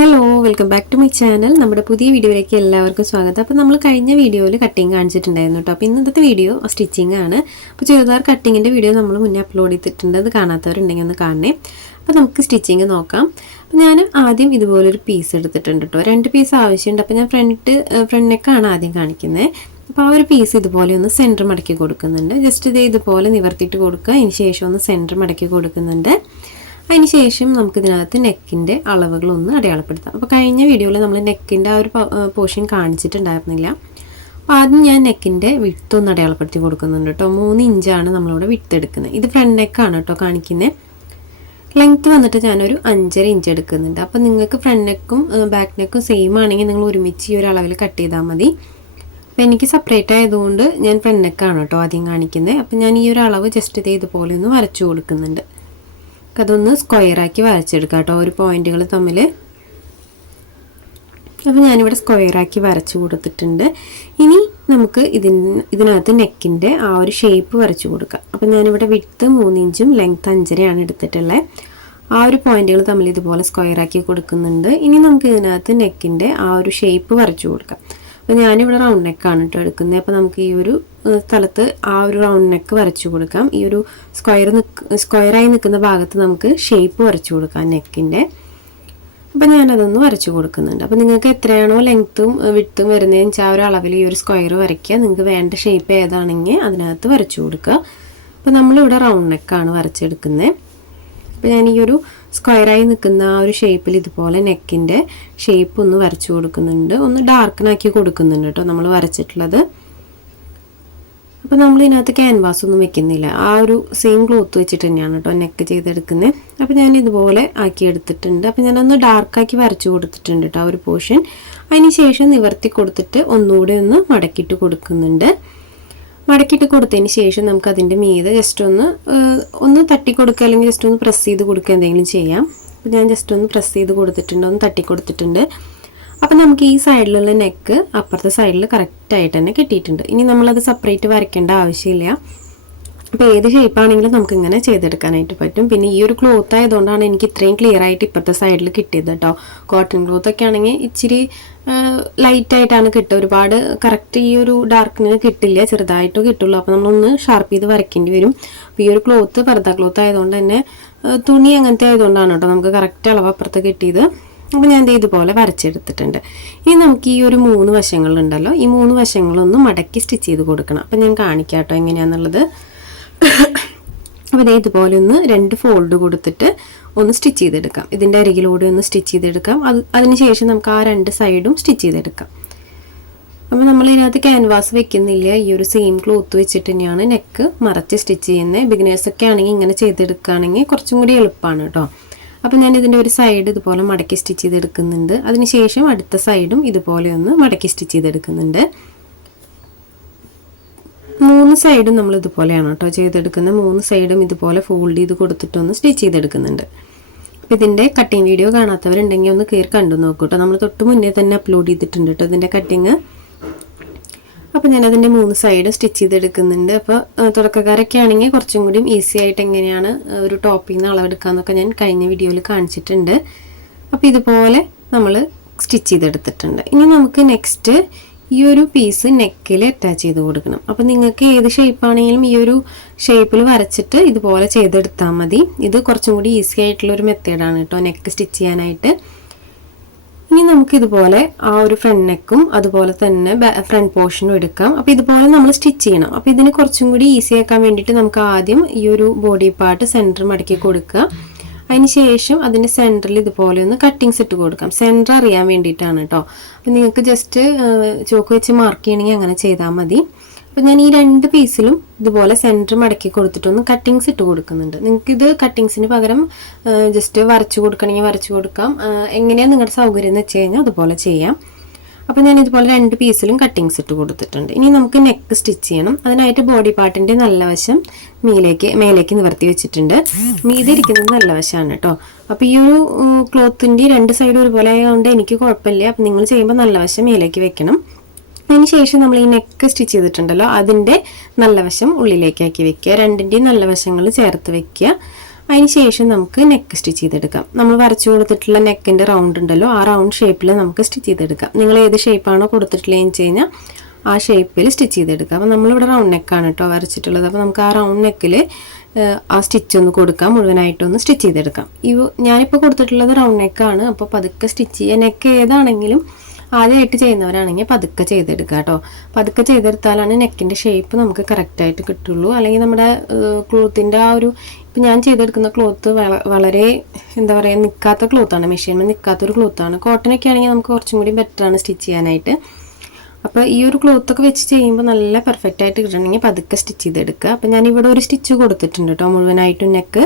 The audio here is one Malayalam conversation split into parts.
Hello welcome back to my channel. നമ്മുടെ പുതിയ വീഡിയോയിലേക്ക് എല്ലാവർക്കും സ്വാഗതം. അപ്പോൾ നമ്മൾ കഴിഞ്ഞ വീഡിയോയിൽ കട്ടിങ് കാണിച്ചിട്ടുണ്ടായിരുന്നു കേട്ടോ. അപ്പോൾ ഇന്നത്തെ വീഡിയോ സ്റ്റിച്ചിങ് ആണ്. അപ്പോൾ ചുരിദാർ കട്ടിങ്ങിൻ്റെ വീഡിയോ നമ്മൾ മുന്നേ അപ്ലോഡ് ചെയ്തിട്ടുണ്ട്. അത് കാണാത്തവരുണ്ടെങ്കിൽ ഒന്ന് കാണണേ. അപ്പോൾ നമുക്ക് സ്റ്റിച്ചിങ് നോക്കാം. അപ്പോൾ ഞാൻ ആദ്യം ഇതുപോലൊരു പീസ് എടുത്തിട്ടുണ്ട് കേട്ടോ. 2 പീസ് ആവശ്യമുണ്ട്. അപ്പോൾ ഞാൻ ഫ്രണ്ട് നെക്കാണ് ആദ്യം കാണിക്കുന്നത്. അപ്പോൾ ആ ഒരു പീസ് ഇതുപോലെ ഒന്ന് സെൻറ്റർ മടക്കി കൊടുക്കുന്നുണ്ട്. ജസ്റ്റ് ഇതുപോലെ നിവർത്തിയിട്ട് കൊടുക്കുക. അതിന് ശേഷം ഒന്ന് സെൻറ്റർ മടക്കി കൊടുക്കുന്നുണ്ട്. അതിന് ശേഷം നമുക്കിതിനകത്ത് നെക്കിൻ്റെ അളവുകളൊന്ന് അടയാളപ്പെടുത്താം. അപ്പോൾ കഴിഞ്ഞ വീഡിയോയിൽ നമ്മൾ നെക്കിൻ്റെ ആ ഒരു പോർഷൻ കാണിച്ചിട്ടുണ്ടായിരുന്നില്ല. അപ്പോൾ ആദ്യം ഞാൻ നെക്കിൻ്റെ വിഡ്ത്ത് ഒന്ന് അടയാളപ്പെടുത്തി കൊടുക്കുന്നുണ്ട് കേട്ടോ. 3 ഇഞ്ചാണ് നമ്മളിവിടെ വിഡ്ത്ത് എടുക്കുന്നത്. ഇത് ഫ്രണ്ട് നെക്കാണ് കേട്ടോ കാണിക്കുന്നത്. ലെങ്ത്ത് വന്നിട്ട് ഞാനൊരു 5.5 ഇഞ്ച് എടുക്കുന്നുണ്ട്. അപ്പോൾ നിങ്ങൾക്ക് ഫ്രണ്ട് നെക്കും ബാക്ക് നെക്കും സെയിം ആണെങ്കിൽ നിങ്ങൾ ഒരുമിച്ച് ഈ ഒരു അളവിൽ കട്ട് ചെയ്താൽ മതി. അപ്പോൾ എനിക്ക് സെപ്പറേറ്റ് ആയതുകൊണ്ട് ഞാൻ ഫ്രണ്ട് നെക്കാണ് കേട്ടോ ആദ്യം കാണിക്കുന്നത്. അപ്പോൾ ഞാൻ ഈ ഒരു അളവ് ജസ്റ്റ് ഇതുപോലെ ഒന്ന് വരച്ചു കൊടുക്കുന്നുണ്ട്. അതൊന്ന് സ്ക്വയറാക്കി വരച്ചെടുക്കാം കേട്ടോ, ഒരു പോയിന്റുകൾ തമ്മിൽ. അപ്പോൾ ഞാനിവിടെ സ്ക്വയറാക്കി വരച്ചു കൊടുത്തിട്ടുണ്ട്. ഇനി നമുക്ക് ഇതിനകത്ത് നെക്കിൻ്റെ ആ ഒരു ഷേപ്പ് വരച്ചു കൊടുക്കാം. അപ്പോൾ ഞാനിവിടെ വിഡ്ത്ത് 3 ഇഞ്ചും ലെങ്ത്ത് 5.5 എടുത്തിട്ടുള്ളത്. ആ ഒരു പോയിന്റുകൾ തമ്മിൽ ഇതുപോലെ സ്ക്വയറാക്കി കൊടുക്കുന്നുണ്ട്. ഇനി നമുക്ക് ഇതിനകത്ത് നെക്കിൻ്റെ ആ ഒരു ഷേപ്പ് വരച്ചു കൊടുക്കാം. അപ്പോൾ ഞാനിവിടെ റൗണ്ട് നെക്കാണ് കേട്ടോ എടുക്കുന്നത്. അപ്പോൾ നമുക്ക് ഈ ഒരു സ്ഥലത്ത് ആ ഒരു റൗണ്ട് നെക്ക് വരച്ചു കൊടുക്കാം. ഈ ഒരു സ്ക്വയറായി നിൽക്കുന്ന ഭാഗത്ത് നമുക്ക് ഷേപ്പ് വരച്ചു കൊടുക്കാം നെക്കിൻ്റെ. അപ്പോൾ ഞാനതൊന്ന് വരച്ചു കൊടുക്കുന്നുണ്ട്. അപ്പോൾ നിങ്ങൾക്ക് എത്രയാണോ ലെങ്ത്തും വിഡ്ത്തും വരുന്നതെന്ന് വെച്ചാൽ ആ ഒരു അളവിൽ ഈ ഒരു സ്ക്വയർ വരയ്ക്കുക. നിങ്ങൾക്ക് വേണ്ട ഷേപ്പ് ഏതാണെങ്കിൽ അതിനകത്ത് വരച്ചു കൊടുക്കുക. അപ്പോൾ നമ്മളിവിടെ റൗണ്ട് നെക്കാണ് വരച്ചെടുക്കുന്നത്. അപ്പോൾ ഞാൻ ഈ ഒരു സ്ക്വയറായി നിൽക്കുന്ന ആ ഒരു ഷേപ്പിൽ ഇതുപോലെ നെക്കിൻ്റെ ഷേപ്പ് ഒന്ന് വരച്ചു കൊടുക്കുന്നുണ്ട്. ഒന്ന് ഡാർക്കനാക്കി കൊടുക്കുന്നുണ്ട് കേട്ടോ നമ്മൾ വരച്ചിട്ടുള്ളത്. അപ്പോൾ നമ്മൾ ഇതിനകത്ത് ക്യാൻവാസ് ഒന്നും വെക്കുന്നില്ല. ആ ഒരു സെയിം ക്ലോത്ത് വെച്ചിട്ട് തന്നെയാണ് കേട്ടോ നെക്ക് ചെയ്തെടുക്കുന്നത്. അപ്പോൾ ഞാൻ ഇതുപോലെ ആക്കി എടുത്തിട്ടുണ്ട്. അപ്പോൾ ഞാനൊന്ന് ഡാർക്കാക്കി വരച്ചു കൊടുത്തിട്ടുണ്ട് കേട്ടോ ആ ഒരു പോർഷൻ. അതിന് ശേഷം നിവർത്തി കൊടുത്തിട്ട് ഒന്നുകൂടെ ഒന്ന് മടക്കിയിട്ട് കൊടുക്കുന്നുണ്ട്. മടക്കിയിട്ട് കൊടുത്തതിന് ശേഷം നമുക്ക് അതിൻ്റെ മീതെ ജസ്റ്റ് ഒന്ന് തട്ടി കൊടുക്കുക, അല്ലെങ്കിൽ ജസ്റ്റ് ഒന്ന് പ്രസ് ചെയ്ത് കൊടുക്കുക, എന്തെങ്കിലും ചെയ്യാം. അപ്പോൾ ഞാൻ ജസ്റ്റ് ഒന്ന് പ്രസ് ചെയ്ത് കൊടുത്തിട്ടുണ്ട്, ഒന്ന് തട്ടി കൊടുത്തിട്ടുണ്ട്. അപ്പോൾ നമുക്ക് ഈ സൈഡിലുള്ള നെക്ക് അപ്പുറത്തെ സൈഡിൽ കറക്റ്റായിട്ട് തന്നെ കിട്ടിയിട്ടുണ്ട്. ഇനി നമ്മളത് സെപ്പറേറ്റ് വരയ്ക്കേണ്ട ആവശ്യമില്ല. അപ്പോൾ ഏത് ഷേപ്പാണെങ്കിലും നമുക്ക് ഇങ്ങനെ ചെയ്തെടുക്കാനായിട്ട് പറ്റും. പിന്നെ ഈ ഒരു ക്ലോത്ത് ആയതുകൊണ്ടാണ് എനിക്ക് ഇത്രയും ക്ലിയർ ആയിട്ട് ഇപ്പുറത്തെ സൈഡിൽ കിട്ടിയത് കേട്ടോ. കോട്ടൺ ക്ലോത്ത് ഒക്കെ ആണെങ്കിൽ ഇച്ചിരി ലൈറ്റായിട്ടാണ് കിട്ടുക. ഒരുപാട് കറക്റ്റ് ഈ ഒരു ഡാർക്കിന് കിട്ടില്ല, ചെറുതായിട്ടോ കിട്ടുള്ളൂ. അപ്പോൾ നമ്മളൊന്ന് ഷാർപ്പ് ചെയ്ത് വരയ്ക്കേണ്ടി വരും. അപ്പോൾ ഈ ഒരു ക്ലോത്ത് പർദ്ദ ക്ലോത്ത് ആയതുകൊണ്ട് തന്നെ തുണി അങ്ങനത്തെ ആയതുകൊണ്ടാണ് കേട്ടോ നമുക്ക് കറക്റ്റ് അളവ് അപ്പുറത്ത് കിട്ടിയത്. അപ്പോൾ ഞാൻ ഇതുപോലെ വരച്ചെടുത്തിട്ടുണ്ട്. ഇനി നമുക്ക് ഈ ഒരു 3 വശങ്ങളുണ്ടല്ലോ, ഈ 3 വശങ്ങളൊന്ന് മടക്കി സ്റ്റിച്ച് ചെയ്ത് കൊടുക്കണം. അപ്പോൾ ഞാൻ കാണിക്കാം കേട്ടോ എങ്ങനെയാണെന്നുള്ളത്. അപ്പോൾ ഇതുപോലെ ഒന്ന് 2 ഫോൾഡ് കൊടുത്തിട്ട് ഒന്ന് സ്റ്റിച്ച് ചെയ്തെടുക്കാം. ഇതിൻ്റെ അരികിലൂടെ ഒന്ന് സ്റ്റിച്ച് ചെയ്തെടുക്കാം. അതിനുശേഷം നമുക്ക് ആ 2 സൈഡും സ്റ്റിച്ച് ചെയ്തെടുക്കാം. അപ്പോൾ നമ്മൾ ഇതിനകത്ത് ക്യാൻവാസ് വെക്കുന്നില്ല. ഈ ഒരു സെയിം ക്ലോത്ത് വെച്ചിട്ട് തന്നെയാണ് നെക്ക് മറച്ച് സ്റ്റിച്ച് ചെയ്യുന്നത്. ബിഗിനേഴ്സൊക്കെ ആണെങ്കിൽ ഇങ്ങനെ ചെയ്തെടുക്കുകയാണെങ്കിൽ കുറച്ചും കൂടി എളുപ്പമാണ് കേട്ടോ. അപ്പോൾ ഞാൻ ഇതിൻ്റെ ഒരു സൈഡ് ഇതുപോലെ മടക്കി സ്റ്റിച്ച് ചെയ്തെടുക്കുന്നുണ്ട്. അതിനുശേഷം അടുത്ത സൈഡും ഇതുപോലെ ഒന്ന് മടക്കി സ്റ്റിച്ച് ചെയ്തെടുക്കുന്നുണ്ട്. 3 സൈഡും നമ്മൾ ഇതുപോലെയാണ് കേട്ടോ ചെയ്തെടുക്കുന്നത്. 3 സൈഡും ഇതുപോലെ ഫോൾഡ് ചെയ്ത് കൊടുത്തിട്ടൊന്ന് സ്റ്റിച്ച് ചെയ്തെടുക്കുന്നുണ്ട്. അപ്പോൾ ഇതിൻ്റെ കട്ടിങ് വീഡിയോ കാണാത്തവരുണ്ടെങ്കിൽ ഒന്ന് കയറി കണ്ടു നോക്കൂ കേട്ടോ. നമ്മൾ തൊട്ട് മുന്നേ തന്നെ അപ്ലോഡ് ചെയ്തിട്ടുണ്ട് കേട്ടോ ഇതിൻ്റെ കട്ടിങ്. അപ്പോൾ ഞാൻ അതിൻ്റെ 3 സൈഡ് സ്റ്റിച്ച് ചെയ്തെടുക്കുന്നുണ്ട്. അപ്പോൾ തുടക്കക്കാരൊക്കെ ആണെങ്കിൽ കുറച്ചും കൂടി ഈസി ആയിട്ട് എങ്ങനെയാണ് ഒരു ടോപ്പിൽ നിന്ന് അളവെടുക്കാമെന്നൊക്കെ ഞാൻ കഴിഞ്ഞ വീഡിയോയിൽ കാണിച്ചിട്ടുണ്ട്. അപ്പോൾ ഇതുപോലെ നമ്മൾ സ്റ്റിച്ച് ചെയ്തെടുത്തിട്ടുണ്ട്. ഇനി നമുക്ക് നെക്സ്റ്റ് ഈ ഒരു പീസ് നെക്കിൽ അറ്റാച്ച് ചെയ്ത് കൊടുക്കണം. അപ്പോൾ നിങ്ങൾക്ക് ഏത് ഷേപ്പാണെങ്കിലും ഈ ഒരു ഷേപ്പിൽ വരച്ചിട്ട് ഇതുപോലെ ചെയ്തെടുത്താൽ മതി. ഇത് കുറച്ചും കൂടി ഈസി ആയിട്ടുള്ളൊരു മെത്തേഡാണ് കേട്ടോ നെക്ക് സ്റ്റിച്ച് ചെയ്യാനായിട്ട്. ഇനി നമുക്ക് ഇതുപോലെ ആ ഒരു ഫ്രണ്ട് നെക്കും അതുപോലെ തന്നെ ഫ്രണ്ട് പോർഷനും എടുക്കാം. അപ്പോൾ ഇതുപോലെ നമ്മൾ സ്റ്റിച്ച് ചെയ്യണം. അപ്പോൾ ഇതിന് കുറച്ചും കൂടി ഈസി ആക്കാൻ വേണ്ടിയിട്ട് നമുക്ക് ആദ്യം ഈ ഒരു ബോഡി പാർട്ട് സെൻറ്റർ മടക്കി കൊടുക്കുക. അതിന് ശേഷം അതിൻ്റെ സെൻറ്ററിൽ ഇതുപോലെ ഒന്ന് കട്ടിങ്സ് ഇട്ട് കൊടുക്കാം. സെൻറ്റർ അറിയാൻ വേണ്ടിയിട്ടാണ് കേട്ടോ. അപ്പോൾ നിങ്ങൾക്ക് ജസ്റ്റ് ചോക്ക് വെച്ച് മാർക്ക് ചെയ്യണമെങ്കിൽ അങ്ങനെ ചെയ്താൽ മതി. അപ്പോൾ ഞാൻ ഈ 2 പീസിലും ഇതുപോലെ സെൻറ്റർ മടക്കി കൊടുത്തിട്ടൊന്ന് കട്ടിങ്സ് ഇട്ട് കൊടുക്കുന്നുണ്ട്. നിങ്ങൾക്കിത് കട്ടിങ്സിന് പകരം ജസ്റ്റ് വരച്ചു കൊടുക്കണമെങ്കിൽ വരച്ചു കൊടുക്കാം. എങ്ങനെയാണ് നിങ്ങളുടെ സൗകര്യം എന്ന് വെച്ച് കഴിഞ്ഞാൽ അതുപോലെ ചെയ്യാം. അപ്പോൾ ഞാൻ ഇതുപോലെ 2 പീസിലും കട്ടിങ്സ് ഇട്ട് കൊടുത്തിട്ടുണ്ട്. ഇനി നമുക്ക് നെക്ക് സ്റ്റിച്ച് ചെയ്യണം. അതിനായിട്ട് ബോഡി പാർട്ടിൻ്റെ നല്ല വശം മേലേക്ക് നിവർത്തി വെച്ചിട്ടുണ്ട്. മീതെ ഇരിക്കുന്നത് നല്ല വശമാണ് കേട്ടോ. അപ്പോൾ ഈ ഒരു ക്ലോത്തിൻ്റെ 2 സൈഡും ഒരുപോലെ ആയതുകൊണ്ട് എനിക്ക് കുഴപ്പമില്ല. അപ്പോൾ നിങ്ങൾ ചെയ്യുമ്പോൾ നല്ല വശം മേലേക്ക് വെക്കണം. അതിന് ശേഷം നമ്മൾ ഈ നെക്ക് സ്റ്റിച്ച് ചെയ്തിട്ടുണ്ടല്ലോ അതിൻ്റെ നല്ല വശം ഉള്ളിലേക്കാക്കി വെക്കുക. 2ൻ്റെയും നല്ല വശങ്ങൾ ചേർത്ത് വെക്കുക. അതിന് ശേഷം നമുക്ക് നെക്ക് സ്റ്റിച്ച് ചെയ്തെടുക്കാം. നമ്മൾ വരച്ചു കൊടുത്തിട്ടുള്ള നെക്കിൻ്റെ റൗണ്ട് ഉണ്ടല്ലോ, ആ റൗണ്ട് ഷേപ്പിൽ നമുക്ക് സ്റ്റിച്ച് ചെയ്തെടുക്കാം. നിങ്ങൾ ഏത് ഷേപ്പാണോ കൊടുത്തിട്ടുള്ളതെന്ന് വെച്ച് കഴിഞ്ഞാൽ ആ ഷേപ്പിൽ സ്റ്റിച്ച് ചെയ്തെടുക്കാം. അപ്പോൾ നമ്മളിവിടെ റൗണ്ട് നെക്കാണ് കേട്ടോ വരച്ചിട്ടുള്ളത്. അപ്പോൾ നമുക്ക് ആ റൗണ്ട് നെക്കിൽ ആ സ്റ്റിച്ച് ഒന്ന് കൊടുക്കാം, മുഴുവനായിട്ടൊന്ന് സ്റ്റിച്ച് ചെയ്തെടുക്കാം. ഞാനിപ്പോൾ കൊടുത്തിട്ടുള്ളത് റൗണ്ട് നെക്കാണ്. അപ്പോൾ പതുക്കെ സ്റ്റിച്ച് ചെയ്യുക. നെക്ക് ഏതാണെങ്കിലും ആദ്യമായിട്ട് ചെയ്യുന്നവരാണെങ്കിൽ പതുക്കെ ചെയ്തെടുക്കുക കേട്ടോ. പതുക്കെ ചെയ്തെടുത്താലാണ് നെക്കിൻ്റെ ഷേപ്പ് നമുക്ക് കറക്റ്റായിട്ട് കിട്ടുള്ളൂ. അല്ലെങ്കിൽ നമ്മുടെ ക്ലോത്തിൻ്റെ ആ ഒരു, ഇപ്പം ഞാൻ ചെയ്തെടുക്കുന്ന ക്ലോത്ത് വളരെ എന്താ പറയുക, നിൽക്കാത്ത ക്ലോത്താണ്, മെഷീനിൽ നിൽക്കാത്തൊരു ക്ലോത്താണ്. കോട്ടനൊക്കെ ആണെങ്കിൽ നമുക്ക് കുറച്ചും കൂടി ബെറ്ററാണ് സ്റ്റിച്ച് ചെയ്യാനായിട്ട്. അപ്പോൾ ഈ ഒരു ക്ലോത്തൊക്കെ വെച്ച് ചെയ്യുമ്പോൾ നല്ല പെർഫെക്റ്റ് ആയിട്ട് കിട്ടണമെങ്കിൽ പതുക്കെ സ്റ്റിച്ച് ചെയ്തെടുക്കുക. അപ്പോൾ ഞാനിവിടെ ഒരു സ്റ്റിച്ച് കൊടുത്തിട്ടുണ്ട് കേട്ടോ, മുഴുവനായിട്ടും നെക്ക്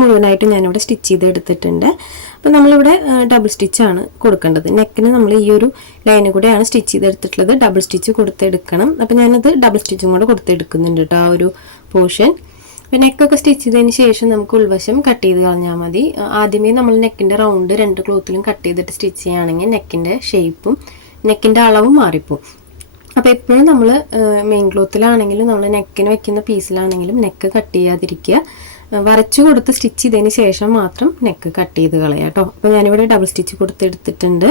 മുഴുവനായിട്ടും ഞാനിവിടെ സ്റ്റിച്ച് ചെയ്തെടുത്തിട്ടുണ്ട്. അപ്പോൾ നമ്മളിവിടെ ഡബിൾ സ്റ്റിച്ചാണ് കൊടുക്കേണ്ടത്. നെക്കിന് നമ്മൾ ഈ ഒരു ലൈന് കൂടെയാണ് സ്റ്റിച്ച് ചെയ്തെടുത്തിട്ടുള്ളത്. ഡബിൾ സ്റ്റിച്ച് കൊടുത്തെടുക്കണം. അപ്പോൾ ഞാനത് ഡബിൾ സ്റ്റിച്ചും കൂടെ കൊടുത്തെടുക്കുന്നുണ്ട് കേട്ടോ, ആ ഒരു പോർഷൻ. അപ്പോൾ നെക്കൊക്കെ സ്റ്റിച്ച് ചെയ്തതിന് ശേഷം നമുക്ക് ഉൾവശം കട്ട് ചെയ്ത് കളഞ്ഞാൽ മതി. ആദ്യമേ നമ്മൾ നെക്കിൻ്റെ റൗണ്ട് രണ്ട് ക്ലോത്തിലും കട്ട് ചെയ്തിട്ട് സ്റ്റിച്ച് ചെയ്യുകയാണെങ്കിൽ നെക്കിൻ്റെ ഷേപ്പും നെക്കിൻ്റെ അളവും മാറിപ്പോവും. അപ്പോൾ എപ്പോഴും നമ്മൾ മെയിൻ ക്ലോത്തിലാണെങ്കിലും നമ്മൾ നെക്കിന് വെക്കുന്ന പീസിലാണെങ്കിലും നെക്ക് കട്ട് ചെയ്യാതിരിക്കുക. വരച്ചു കൊടുത്ത് സ്റ്റിച്ച് ചെയ്തതിന് ശേഷം മാത്രം നെക്ക് കട്ട് ചെയ്ത് കളയാം കേട്ടോ. അപ്പോൾ ഞാനിവിടെ ഡബിൾ സ്റ്റിച്ച് കൊടുത്തെടുത്തിട്ടുണ്ട്.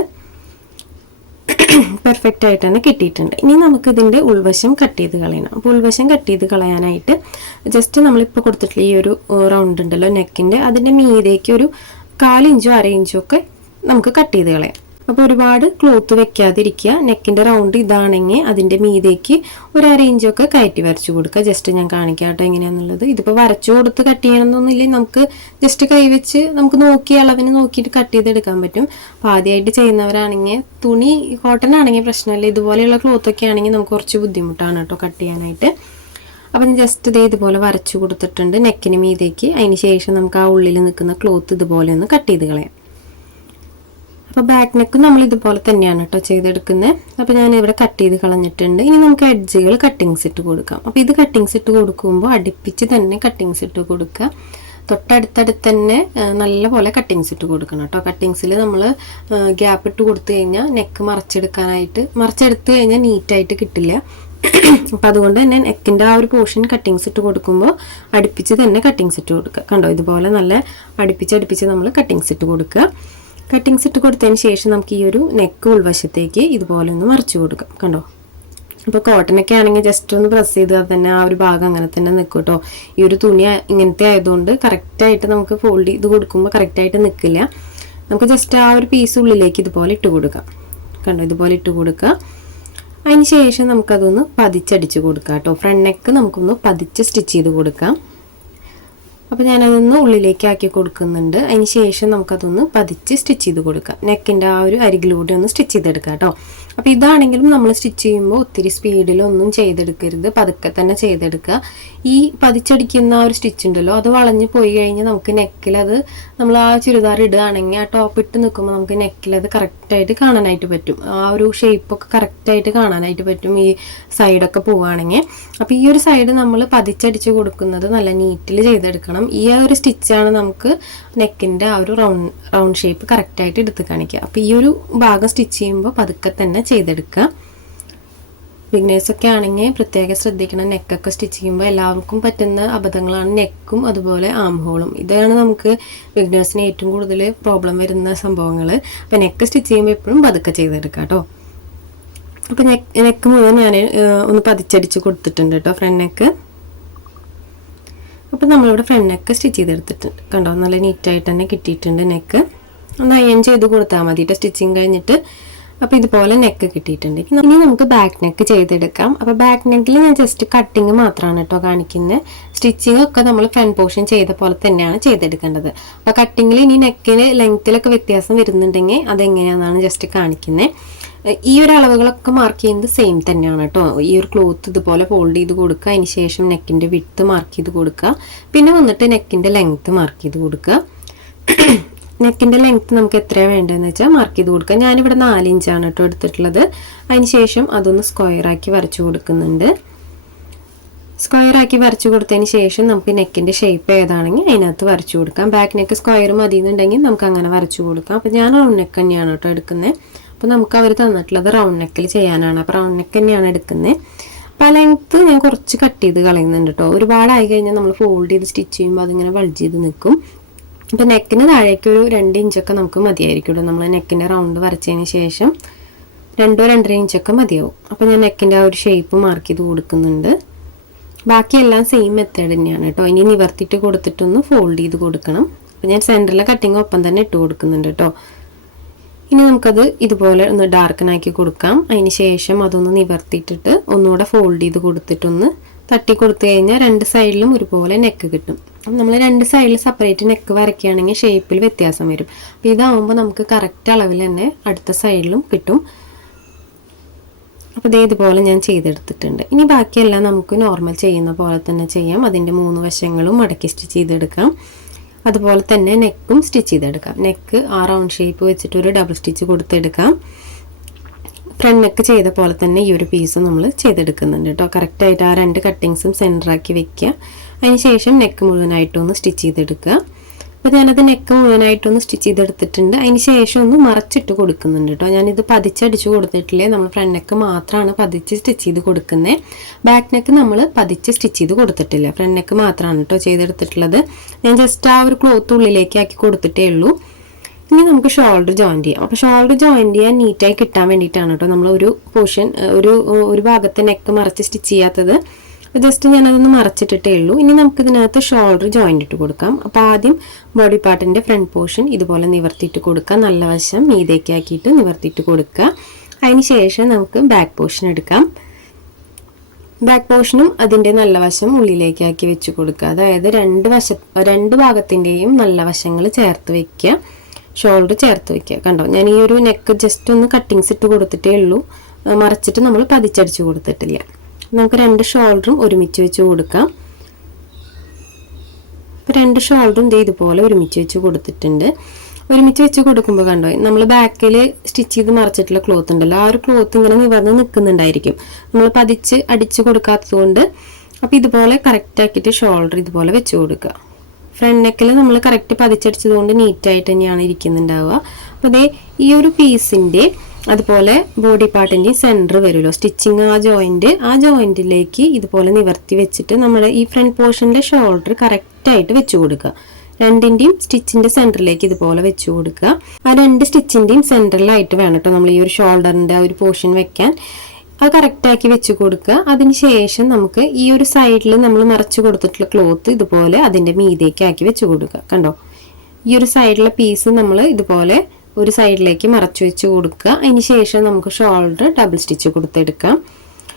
പെർഫെക്റ്റ് ആയിട്ട് തന്നെ കിട്ടിയിട്ടുണ്ട്. ഇനി നമുക്ക് ഇതിൻ്റെ ഉൾവശം കട്ട് ചെയ്ത് കളയണം. അപ്പോൾ ഉൾവശം കട്ട് ചെയ്ത് കളയാനായിട്ട് ജസ്റ്റ് നമ്മളിപ്പോൾ കൊടുത്തിട്ടുള്ള ഈ ഒരു റൗണ്ട് ഉണ്ടല്ലോ നെക്കിൻ്റെ, അതിൻ്റെ മീതേക്ക് ഒരു 1/4 ഇഞ്ചോ 1/2 ഇഞ്ചോ ഒക്കെ നമുക്ക് കട്ട് ചെയ്ത് കളയാം. അപ്പോൾ ഒരുപാട് ക്ലോത്ത് വെക്കാതിരിക്കുക. നെക്കിൻ്റെ റൗണ്ട് ഇതാണെങ്കിൽ അതിൻ്റെ മീതേക്ക് ഒരു 1/2 ഇഞ്ചൊക്കെ കയറ്റി വരച്ചു കൊടുക്കുക. ജസ്റ്റ് ഞാൻ കാണിക്കാം കേട്ടോ എങ്ങനെയാണെന്നുള്ളത്. ഇതിപ്പോൾ വരച്ചു കൊടുത്ത് കട്ട് ചെയ്യണമെന്നൊന്നുമില്ല, നമുക്ക് ജസ്റ്റ് കൈവച്ച് നമുക്ക് നോക്കി അളവിന് നോക്കിയിട്ട് കട്ട് ചെയ്തെടുക്കാൻ പറ്റും. അപ്പോൾ ആദ്യമായിട്ട് ചെയ്യുന്നവരാണെങ്കിൽ തുണി കോട്ടൺ ആണെങ്കിൽ പ്രശ്നമില്ല, ഇതുപോലെയുള്ള ക്ലോത്തൊക്കെ ആണെങ്കിൽ നമുക്ക് കുറച്ച് ബുദ്ധിമുട്ടാണ് കേട്ടോ കട്ട് ചെയ്യാനായിട്ട്. അപ്പം ജസ്റ്റ് ഇതുപോലെ വരച്ചു കൊടുത്തിട്ടുണ്ട് നെക്കിന് മീതേക്ക്. അതിന് ശേഷം നമുക്ക് ആ ഉള്ളിൽ നിൽക്കുന്ന ക്ലോത്ത് ഇതുപോലെ ഒന്ന് കട്ട് ചെയ്ത് കളയാം. അപ്പോൾ ബാക്ക് നെക്ക് നമ്മൾ ഇതുപോലെ തന്നെയാണ് കേട്ടോ ചെയ്തെടുക്കുന്നത്. അപ്പോൾ ഞാൻ ഇവിടെ കട്ട് ചെയ്ത് കളഞ്ഞിട്ടുണ്ട്. ഇനി നമുക്ക് എഡ്ജുകൾ കട്ടിങ്സ് ഇട്ട് കൊടുക്കാം. അപ്പോൾ ഇത് കട്ടിങ്സ് ഇട്ട് കൊടുക്കുമ്പോൾ അടുപ്പിച്ച് തന്നെ കട്ടിങ്സ് ഇട്ട് കൊടുക്കുക. തൊട്ടടുത്തടുത്ത് തന്നെ നല്ലപോലെ കട്ടിങ്സ് ഇട്ട് കൊടുക്കണം കേട്ടോ. കട്ടിങ്സിൽ നമ്മൾ ഗ്യാപ്പ് ഇട്ട് കൊടുത്തു കഴിഞ്ഞാൽ നെക്ക് മറിച്ചെടുത്ത് കഴിഞ്ഞാൽ നീറ്റായിട്ട് കിട്ടില്ല. അപ്പോൾ അതുകൊണ്ട് തന്നെ നെക്കിൻ്റെ ആ ഒരു പോർഷൻ കട്ടിങ്സ് ഇട്ട് കൊടുക്കുമ്പോൾ അടുപ്പിച്ച് തന്നെ കട്ടിങ്സ് ഇട്ട് കൊടുക്കുക. കണ്ടോ, ഇതുപോലെ നല്ല അടുപ്പിച്ച് നമ്മൾ കട്ടിങ്സ് ഇട്ട് കൊടുക്കുക. കട്ടിങ്സ് ഇട്ട് കൊടുത്തതിന് ശേഷം നമുക്ക് ഈ ഒരു നെക്ക് ഉൾവശത്തേക്ക് ഇതുപോലെ ഒന്ന് മറിച്ച് കൊടുക്കാം. കണ്ടോ, അപ്പോൾ കോട്ടനൊക്കെ ആണെങ്കിൽ ജസ്റ്റ് ഒന്ന് പ്രസ് ചെയ്താൽ തന്നെ ആ ഒരു ഭാഗം അങ്ങനെ തന്നെ നിൽക്കും കേട്ടോ. ഈ ഒരു തുണി ഇങ്ങനത്തെ ആയതുകൊണ്ട് കറക്റ്റായിട്ട് നമുക്ക് ഫോൾഡ് ചെയ്ത് കൊടുക്കുമ്പോൾ കറക്റ്റായിട്ട് നിൽക്കില്ല. നമുക്ക് ജസ്റ്റ് ആ ഒരു പീസ് ഉള്ളിലേക്ക് ഇതുപോലെ ഇട്ട് കൊടുക്കാം. കണ്ടോ, ഇതുപോലെ ഇട്ട് കൊടുക്കുക. അതിന് ശേഷം നമുക്കതൊന്ന് പതിച്ചടിച്ച് കൊടുക്കാം കേട്ടോ. ഫ്രണ്ട് നെക്ക് നമുക്കൊന്ന് പതിച്ച് സ്റ്റിച്ച് ചെയ്ത് കൊടുക്കാം. അപ്പോൾ ഞാനതൊന്ന് ഉള്ളിലേക്ക് ആക്കി കൊടുക്കുന്നുണ്ട്. അതിന് ശേഷം നമുക്കതൊന്ന് പതിച്ച് സ്റ്റിച്ച് ചെയ്ത് കൊടുക്കാം. നെക്കിൻ്റെ ആ ഒരു അരികിലൂടെ ഒന്ന് സ്റ്റിച്ച് ചെയ്തെടുക്കാം കേട്ടോ. അപ്പോൾ ഇതാണെങ്കിലും നമ്മൾ സ്റ്റിച്ച് ചെയ്യുമ്പോൾ ഒത്തിരി സ്പീഡിലൊന്നും ചെയ്തെടുക്കരുത്, പതുക്കെ തന്നെ ചെയ്തെടുക്കുക. ഈ പതിച്ചടിക്കുന്ന ആ ഒരു സ്റ്റിച്ച് ഉണ്ടല്ലോ, അത് വളഞ്ഞ് പോയി കഴിഞ്ഞാൽ നമുക്ക് നെക്കിലത് നമ്മൾ ആ ചുരിദാർ ഇടുകയാണെങ്കിൽ ആ ടോപ്പ് ഇട്ട് നിൽക്കുമ്പോൾ നമുക്ക് നെക്കിലത് കറക്റ്റായിട്ട് കാണാനായിട്ട് പറ്റും. ആ ഒരു ഷേപ്പൊക്കെ കറക്റ്റായിട്ട് കാണാനായിട്ട് പറ്റും ഈ സൈഡൊക്കെ പോവുകയാണെങ്കിൽ. അപ്പോൾ ഈ ഒരു സൈഡ് നമ്മൾ പതിച്ചടിച്ച് കൊടുക്കുന്നത് നല്ല നീറ്റിൽ ചെയ്തെടുക്കണം. ഈ ഒരു സ്റ്റിച്ചാണ് നമുക്ക് നെക്കിൻ്റെ ആ ഒരു റൗണ്ട് ഷേപ്പ് കറക്റ്റായിട്ട് എടുത്ത് കാണിക്കുക. അപ്പോൾ ഈ ഒരു ഭാഗം സ്റ്റിച്ച് ചെയ്യുമ്പോൾ പതുക്കെ തന്നെ ചെയ്തെടുക്കുക. ബിഗിനേഴ്സൊക്കെ ആണെങ്കിൽ പ്രത്യേകം ശ്രദ്ധിക്കണം. നെക്കൊക്കെ സ്റ്റിച്ച് ചെയ്യുമ്പോൾ എല്ലാവർക്കും പറ്റുന്ന അബദ്ധങ്ങളാണ് നെക്കും അതുപോലെ ആം ഹോളും. ഇതാണ് നമുക്ക് ബിഗിനേഴ്സിന് ഏറ്റവും കൂടുതൽ പ്രോബ്ലം വരുന്ന സംഭവങ്ങൾ. അപ്പോൾ നെക്ക് സ്റ്റിച്ച് ചെയ്യുമ്പോൾ എപ്പോഴും പതുക്കെ ചെയ്തെടുക്കുക കേട്ടോ. അപ്പോൾ നെക്ക് മുഴുവൻ ഞാൻ ഒന്ന് പതിച്ചടിച്ച് കൊടുത്തിട്ടുണ്ട് കേട്ടോ, ഫ്രണ്ട് നെക്ക്. അപ്പോൾ നമ്മളിവിടെ ഫ്രണ്ട് നെക്ക് സ്റ്റിച്ച് ചെയ്തെടുത്തിട്ടുണ്ട്. കണ്ടോ, നല്ല നീറ്റായിട്ട് തന്നെ കിട്ടിയിട്ടുണ്ട് നെക്ക്. ഒന്ന് അയൺ ചെയ്ത് കൊടുത്താൽ മതി കേട്ടോ സ്റ്റിച്ചിങ് കഴിഞ്ഞിട്ട്. അപ്പോൾ ഇതുപോലെ നെക്ക് കിട്ടിയിട്ടുണ്ട്. ഇനി നമുക്ക് ബാക്ക് നെക്ക് ചെയ്തെടുക്കാം. അപ്പോൾ ബാക്ക് നെക്കിൽ ഞാൻ ജസ്റ്റ് കട്ടിങ് മാത്രമാണ് കേട്ടോ കാണിക്കുന്നത്. സ്റ്റിച്ചിങ് ഒക്കെ നമ്മൾ ഫ്രണ്ട് പോർഷൻ ചെയ്ത പോലെ തന്നെയാണ് ചെയ്തെടുക്കേണ്ടത്. അപ്പോൾ കട്ടിങ്ങിൽ ഇനി നെക്കിന് ലെങ്ത്തിലൊക്കെ വ്യത്യാസം വരുന്നുണ്ടെങ്കിൽ അതെങ്ങനെയാണെന്നാണ് ജസ്റ്റ് കാണിക്കുന്നത്. ഈ ഒരു അളവുകളൊക്കെ മാർക്ക് ചെയ്യുന്നത് സെയിം തന്നെയാണ് കേട്ടോ. ഈ ഒരു ക്ലോത്ത് ഇതുപോലെ ഫോൾഡ് ചെയ്ത് കൊടുക്കുക. അതിന് ശേഷം നെക്കിൻ്റെ വിഡ്ത്ത് മാർക്ക് ചെയ്ത് കൊടുക്കുക. പിന്നെ വന്നിട്ട് നെക്കിൻ്റെ ലെങ്ത്ത് മാർക്ക് ചെയ്ത് കൊടുക്കുക. നെക്കിൻ്റെ ലെങ്ത്ത് നമുക്ക് എത്രയാണ് വേണ്ടതെന്ന് വെച്ചാൽ മാർക്ക് ചെയ്ത് കൊടുക്കുക. ഞാനിവിടെ 4 ഇഞ്ചാണ് കേട്ടോ എടുത്തിട്ടുള്ളത്. അതിന് ശേഷം അതൊന്ന് സ്ക്വയറാക്കി വരച്ചു കൊടുക്കുന്നുണ്ട്. സ്ക്വയറാക്കി വരച്ചു കൊടുത്തതിന് ശേഷം നമുക്ക് നെക്കിൻ്റെ ഷേപ്പ് ഏതാണെങ്കിൽ അതിനകത്ത് വരച്ചു കൊടുക്കാം. ബാക്ക് നെക്ക് സ്ക്വയർ മതി എന്നുണ്ടെങ്കിൽ നമുക്ക് അങ്ങനെ വരച്ചു കൊടുക്കാം. അപ്പോൾ ഞാൻ റൗണ്ട് നെക്ക് തന്നെയാണ് കേട്ടോ എടുക്കുന്നത്. അപ്പോൾ നമുക്ക് അവർ തന്നിട്ടുള്ളത് റൗണ്ട് നെക്കിൽ ചെയ്യാനാണ്. അപ്പോൾ റൗണ്ട് നെക്ക് തന്നെയാണ് എടുക്കുന്നത്. അപ്പോൾ ആ ലെങ്ത്ത് ഞാൻ കുറച്ച് കട്ട് ചെയ്ത് കളയുന്നുണ്ട് കേട്ടോ. ഒരുപാടായി കഴിഞ്ഞാൽ നമ്മൾ ഫോൾഡ് ചെയ്ത് സ്റ്റിച്ച് ചെയ്യുമ്പോൾ അതിങ്ങനെ വൾജ് ചെയ്ത് നിൽക്കും. അപ്പോൾ നെക്കിന് താഴേക്ക് ഒരു 2 ഇഞ്ചൊക്കെ നമുക്ക് മതിയായിരിക്കും. നമ്മൾ നെക്കിൻ്റെ റൗണ്ട് വരച്ചതിന് ശേഷം 2-2.5 ഇഞ്ചൊക്കെ മതിയാവും. അപ്പോൾ ഞാൻ നെക്കിൻ്റെ ആ ഒരു ഷേപ്പ് മാർക്ക് ചെയ്ത് കൊടുക്കുന്നുണ്ട്. ബാക്കിയെല്ലാം സെയിം മെത്തേഡ് തന്നെയാണ് കേട്ടോ. ഇനി നിവർത്തിയിട്ട് കൊടുത്തിട്ടൊന്ന് ഫോൾഡ് ചെയ്ത് കൊടുക്കണം. അപ്പോൾ ഞാൻ സെൻറ്ററിലെ കട്ടിങ് ഒപ്പം തന്നെ ഇട്ട് കൊടുക്കുന്നുണ്ട് കേട്ടോ. ഇനി നമുക്കത് ഇതുപോലെ ഒന്ന് ഡാർക്കനാക്കി കൊടുക്കാം. അതിന് ശേഷം അതൊന്ന് നിവർത്തിയിട്ടിട്ട് ഒന്നുകൂടെ ഫോൾഡ് ചെയ്ത് കൊടുത്തിട്ടൊന്ന് തട്ടി കൊടുത്തു കഴിഞ്ഞാൽ 2 സൈഡിലും ഒരുപോലെ നെക്ക് കിട്ടും. നമ്മൾ 2 സൈഡിൽ സെപ്പറേറ്റ് നെക്ക് വരയ്ക്കുകയാണെങ്കിൽ ഷേപ്പിൽ വ്യത്യാസം വരും. അപ്പോൾ ഇതാവുമ്പോൾ നമുക്ക് കറക്റ്റ് അളവിൽ തന്നെ അടുത്ത സൈഡിലും കിട്ടും. അപ്പോൾ ഇതുപോലെ ഞാൻ ചെയ്തെടുത്തിട്ടുണ്ട്. ഇനി ബാക്കിയെല്ലാം നമുക്ക് നോർമൽ ചെയ്യുന്ന പോലെ തന്നെ ചെയ്യാം. അതിൻ്റെ 3 വശങ്ങളും മടക്കി സ്റ്റിച്ച് ചെയ്തെടുക്കാം. അതുപോലെ തന്നെ നെക്കും സ്റ്റിച്ച് ചെയ്തെടുക്കാം. നെക്ക് ആ റൗണ്ട് ഷേപ്പ് വെച്ചിട്ട് ഒരു ഡബിൾ സ്റ്റിച്ച് കൊടുത്തെടുക്കാം. ഫ്രണ്ട് നെക്ക് ചെയ്ത പോലെ തന്നെ ഈ ഒരു പീസ് നമ്മൾ ചെയ്തെടുക്കുന്നുണ്ട് കേട്ടോ. കറക്റ്റായിട്ട് ആ 2 കട്ടിങ്സും സെൻറ്ററാക്കി വെക്കുക. അതിന് ശേഷം നെക്ക് മുഴുവനായിട്ടൊന്ന് സ്റ്റിച്ച് ചെയ്തെടുക്കുക. അപ്പോൾ ഞാനത് നെക്ക് മുഴുവനായിട്ടൊന്ന് സ്റ്റിച്ച് ചെയ്തെടുത്തിട്ടുണ്ട്. അതിന് ശേഷം ഒന്ന് മറച്ചിട്ട് കൊടുക്കുന്നുണ്ട് കേട്ടോ. ഞാനിത് പതിച്ചടിച്ച് കൊടുത്തിട്ടില്ലേ, നമ്മൾ ഫ്രണ്ട് നെക്ക് മാത്രമാണ് പതിച്ച് സ്റ്റിച്ച് ചെയ്ത് കൊടുക്കുന്നത്. ബാക്ക് നെക്ക് നമ്മൾ പതിച്ച് സ്റ്റിച്ച് ചെയ്ത് കൊടുത്തിട്ടില്ല. ഫ്രണ്ട് നെക്ക് മാത്രമാണ് കേട്ടോ ചെയ്തെടുത്തിട്ടുള്ളത്. ഞാൻ ജസ്റ്റ് ആ ഒരു ക്ലോത്ത് ഉള്ളിലേക്ക് ആക്കി കൊടുത്തിട്ടേ ഉള്ളൂ. ഇനി നമുക്ക് ഷോൾഡർ ജോയിൻറ്റ് ചെയ്യാം. അപ്പോൾ ഷോൾഡർ ജോയിൻറ്റ് ചെയ്യാൻ നീറ്റായി കിട്ടാൻ വേണ്ടിയിട്ടാണ് കേട്ടോ നമ്മൾ ഒരു പോർഷൻ ഒരു ഭാഗത്തെ നെക്ക് മറച്ച് സ്റ്റിച്ച് ചെയ്യാത്തത്. ജസ്റ്റ് ഞാനതൊന്ന് മറച്ചിട്ടിട്ടേ ഉള്ളൂ. ഇനി നമുക്ക് ഇതിനകത്ത് ഷോൾഡർ ജോയിൻ്റ് ഇട്ട് കൊടുക്കാം. അപ്പോൾ ആദ്യം ബോഡി പാർട്ടിൻ്റെ ഫ്രണ്ട് പോർഷൻ ഇതുപോലെ നിവർത്തിയിട്ട് കൊടുക്കുക. നല്ല വശം മീതേക്ക് ആക്കിയിട്ട് നിവർത്തിയിട്ട് കൊടുക്കുക. അതിന് ശേഷം നമുക്ക് ബാക്ക് പോർഷൻ എടുക്കാം. ബാക്ക് പോർഷനും അതിൻ്റെ നല്ല വശം ഉള്ളിലേക്കാക്കി വെച്ച് കൊടുക്കുക. അതായത് 2 ഭാഗത്തിൻ്റെയും നല്ല വശങ്ങൾ ചേർത്ത് വയ്ക്കുക. ഷോൾഡർ ചേർത്ത് വയ്ക്കുക. കണ്ടോ, ഞാൻ ഈ ഒരു നെക്ക് ജസ്റ്റ് ഒന്ന് കട്ടിങ്സ് ഇട്ട് കൊടുത്തിട്ടേ ഉള്ളൂ. മറച്ചിട്ട് നമ്മൾ പതിച്ചടിച്ച് കൊടുത്തിട്ടില്ല. നമുക്ക് 2 ഷോൾഡറും ഒരുമിച്ച് വെച്ച് കൊടുക്കാം. 2 ഷോൾഡറും ഇതുപോലെ ഒരുമിച്ച് വെച്ച് കൊടുത്തിട്ടുണ്ട്. ഒരുമിച്ച് വെച്ച് കൊടുക്കുമ്പോൾ കണ്ടോ, നമ്മൾ ബാക്കിൽ സ്റ്റിച്ച് ചെയ്ത് മറച്ചിട്ടുള്ള ക്ലോത്ത് ഉണ്ടല്ലോ, ആ ഒരു ക്ലോത്ത് ഇങ്ങനെ നിവർന്ന് നിൽക്കുന്നുണ്ടായിരിക്കും, നമ്മൾ പതിച്ച് അടിച്ച് കൊടുക്കാത്തത് കൊണ്ട്. അപ്പോൾ ഇതുപോലെ കറക്റ്റ് ആക്കിയിട്ട് ഷോൾഡർ ഇതുപോലെ വെച്ച് കൊടുക്കുക. ഫ്രണ്ട് നെക്കിൽ നമ്മൾ കറക്റ്റ് പതിച്ചടിച്ചത് കൊണ്ട് നീറ്റായിട്ട് തന്നെയാണ് ഇരിക്കുന്നുണ്ടാവുക. അപ്പോൾ ഈ ഒരു പീസിൻ്റെ അതുപോലെ ബോഡി പാർട്ടിൻ്റെയും സെൻറ്റർ വരുമല്ലോ സ്റ്റിച്ചിങ്, ആ ജോയിൻറ്റിലേക്ക് ഇതുപോലെ നിവർത്തി വെച്ചിട്ട് നമ്മുടെ ഈ ഫ്രണ്ട് പോർഷനിലെ ഷോൾഡർ കറക്റ്റായിട്ട് വെച്ച് കൊടുക്കുക. 2ൻ്റെയും സ്റ്റിച്ചിൻ്റെ സെൻറ്ററിലേക്ക് ഇതുപോലെ വെച്ച് കൊടുക്കുക. ആ 2 സ്റ്റിച്ചിൻ്റെയും സെൻറ്ററിലായിട്ട് വേണം കേട്ടോ നമ്മൾ ഈ ഒരു ഷോൾഡറിൻ്റെ ആ ഒരു പോർഷൻ വെക്കാൻ. അത് കറക്റ്റാക്കി വെച്ച് കൊടുക്കുക. അതിന് ശേഷം നമുക്ക് ഈ ഒരു സൈഡിൽ നമ്മൾ മറച്ച് കൊടുത്തിട്ടുള്ള ക്ലോത്ത് ഇതുപോലെ അതിൻ്റെ മീതേക്കാക്കി വെച്ച് കൊടുക്കുക. കണ്ടോ, ഈ ഒരു സൈഡിലെ പീസ് നമ്മൾ ഇതുപോലെ ഒരു സൈഡിലേക്ക് മറച്ചു വെച്ച് കൊടുക്കുക. അതിന് ശേഷം നമുക്ക് ഷോൾഡർ ഡബിൾ സ്റ്റിച്ച് കൊടുത്തെടുക്കാം.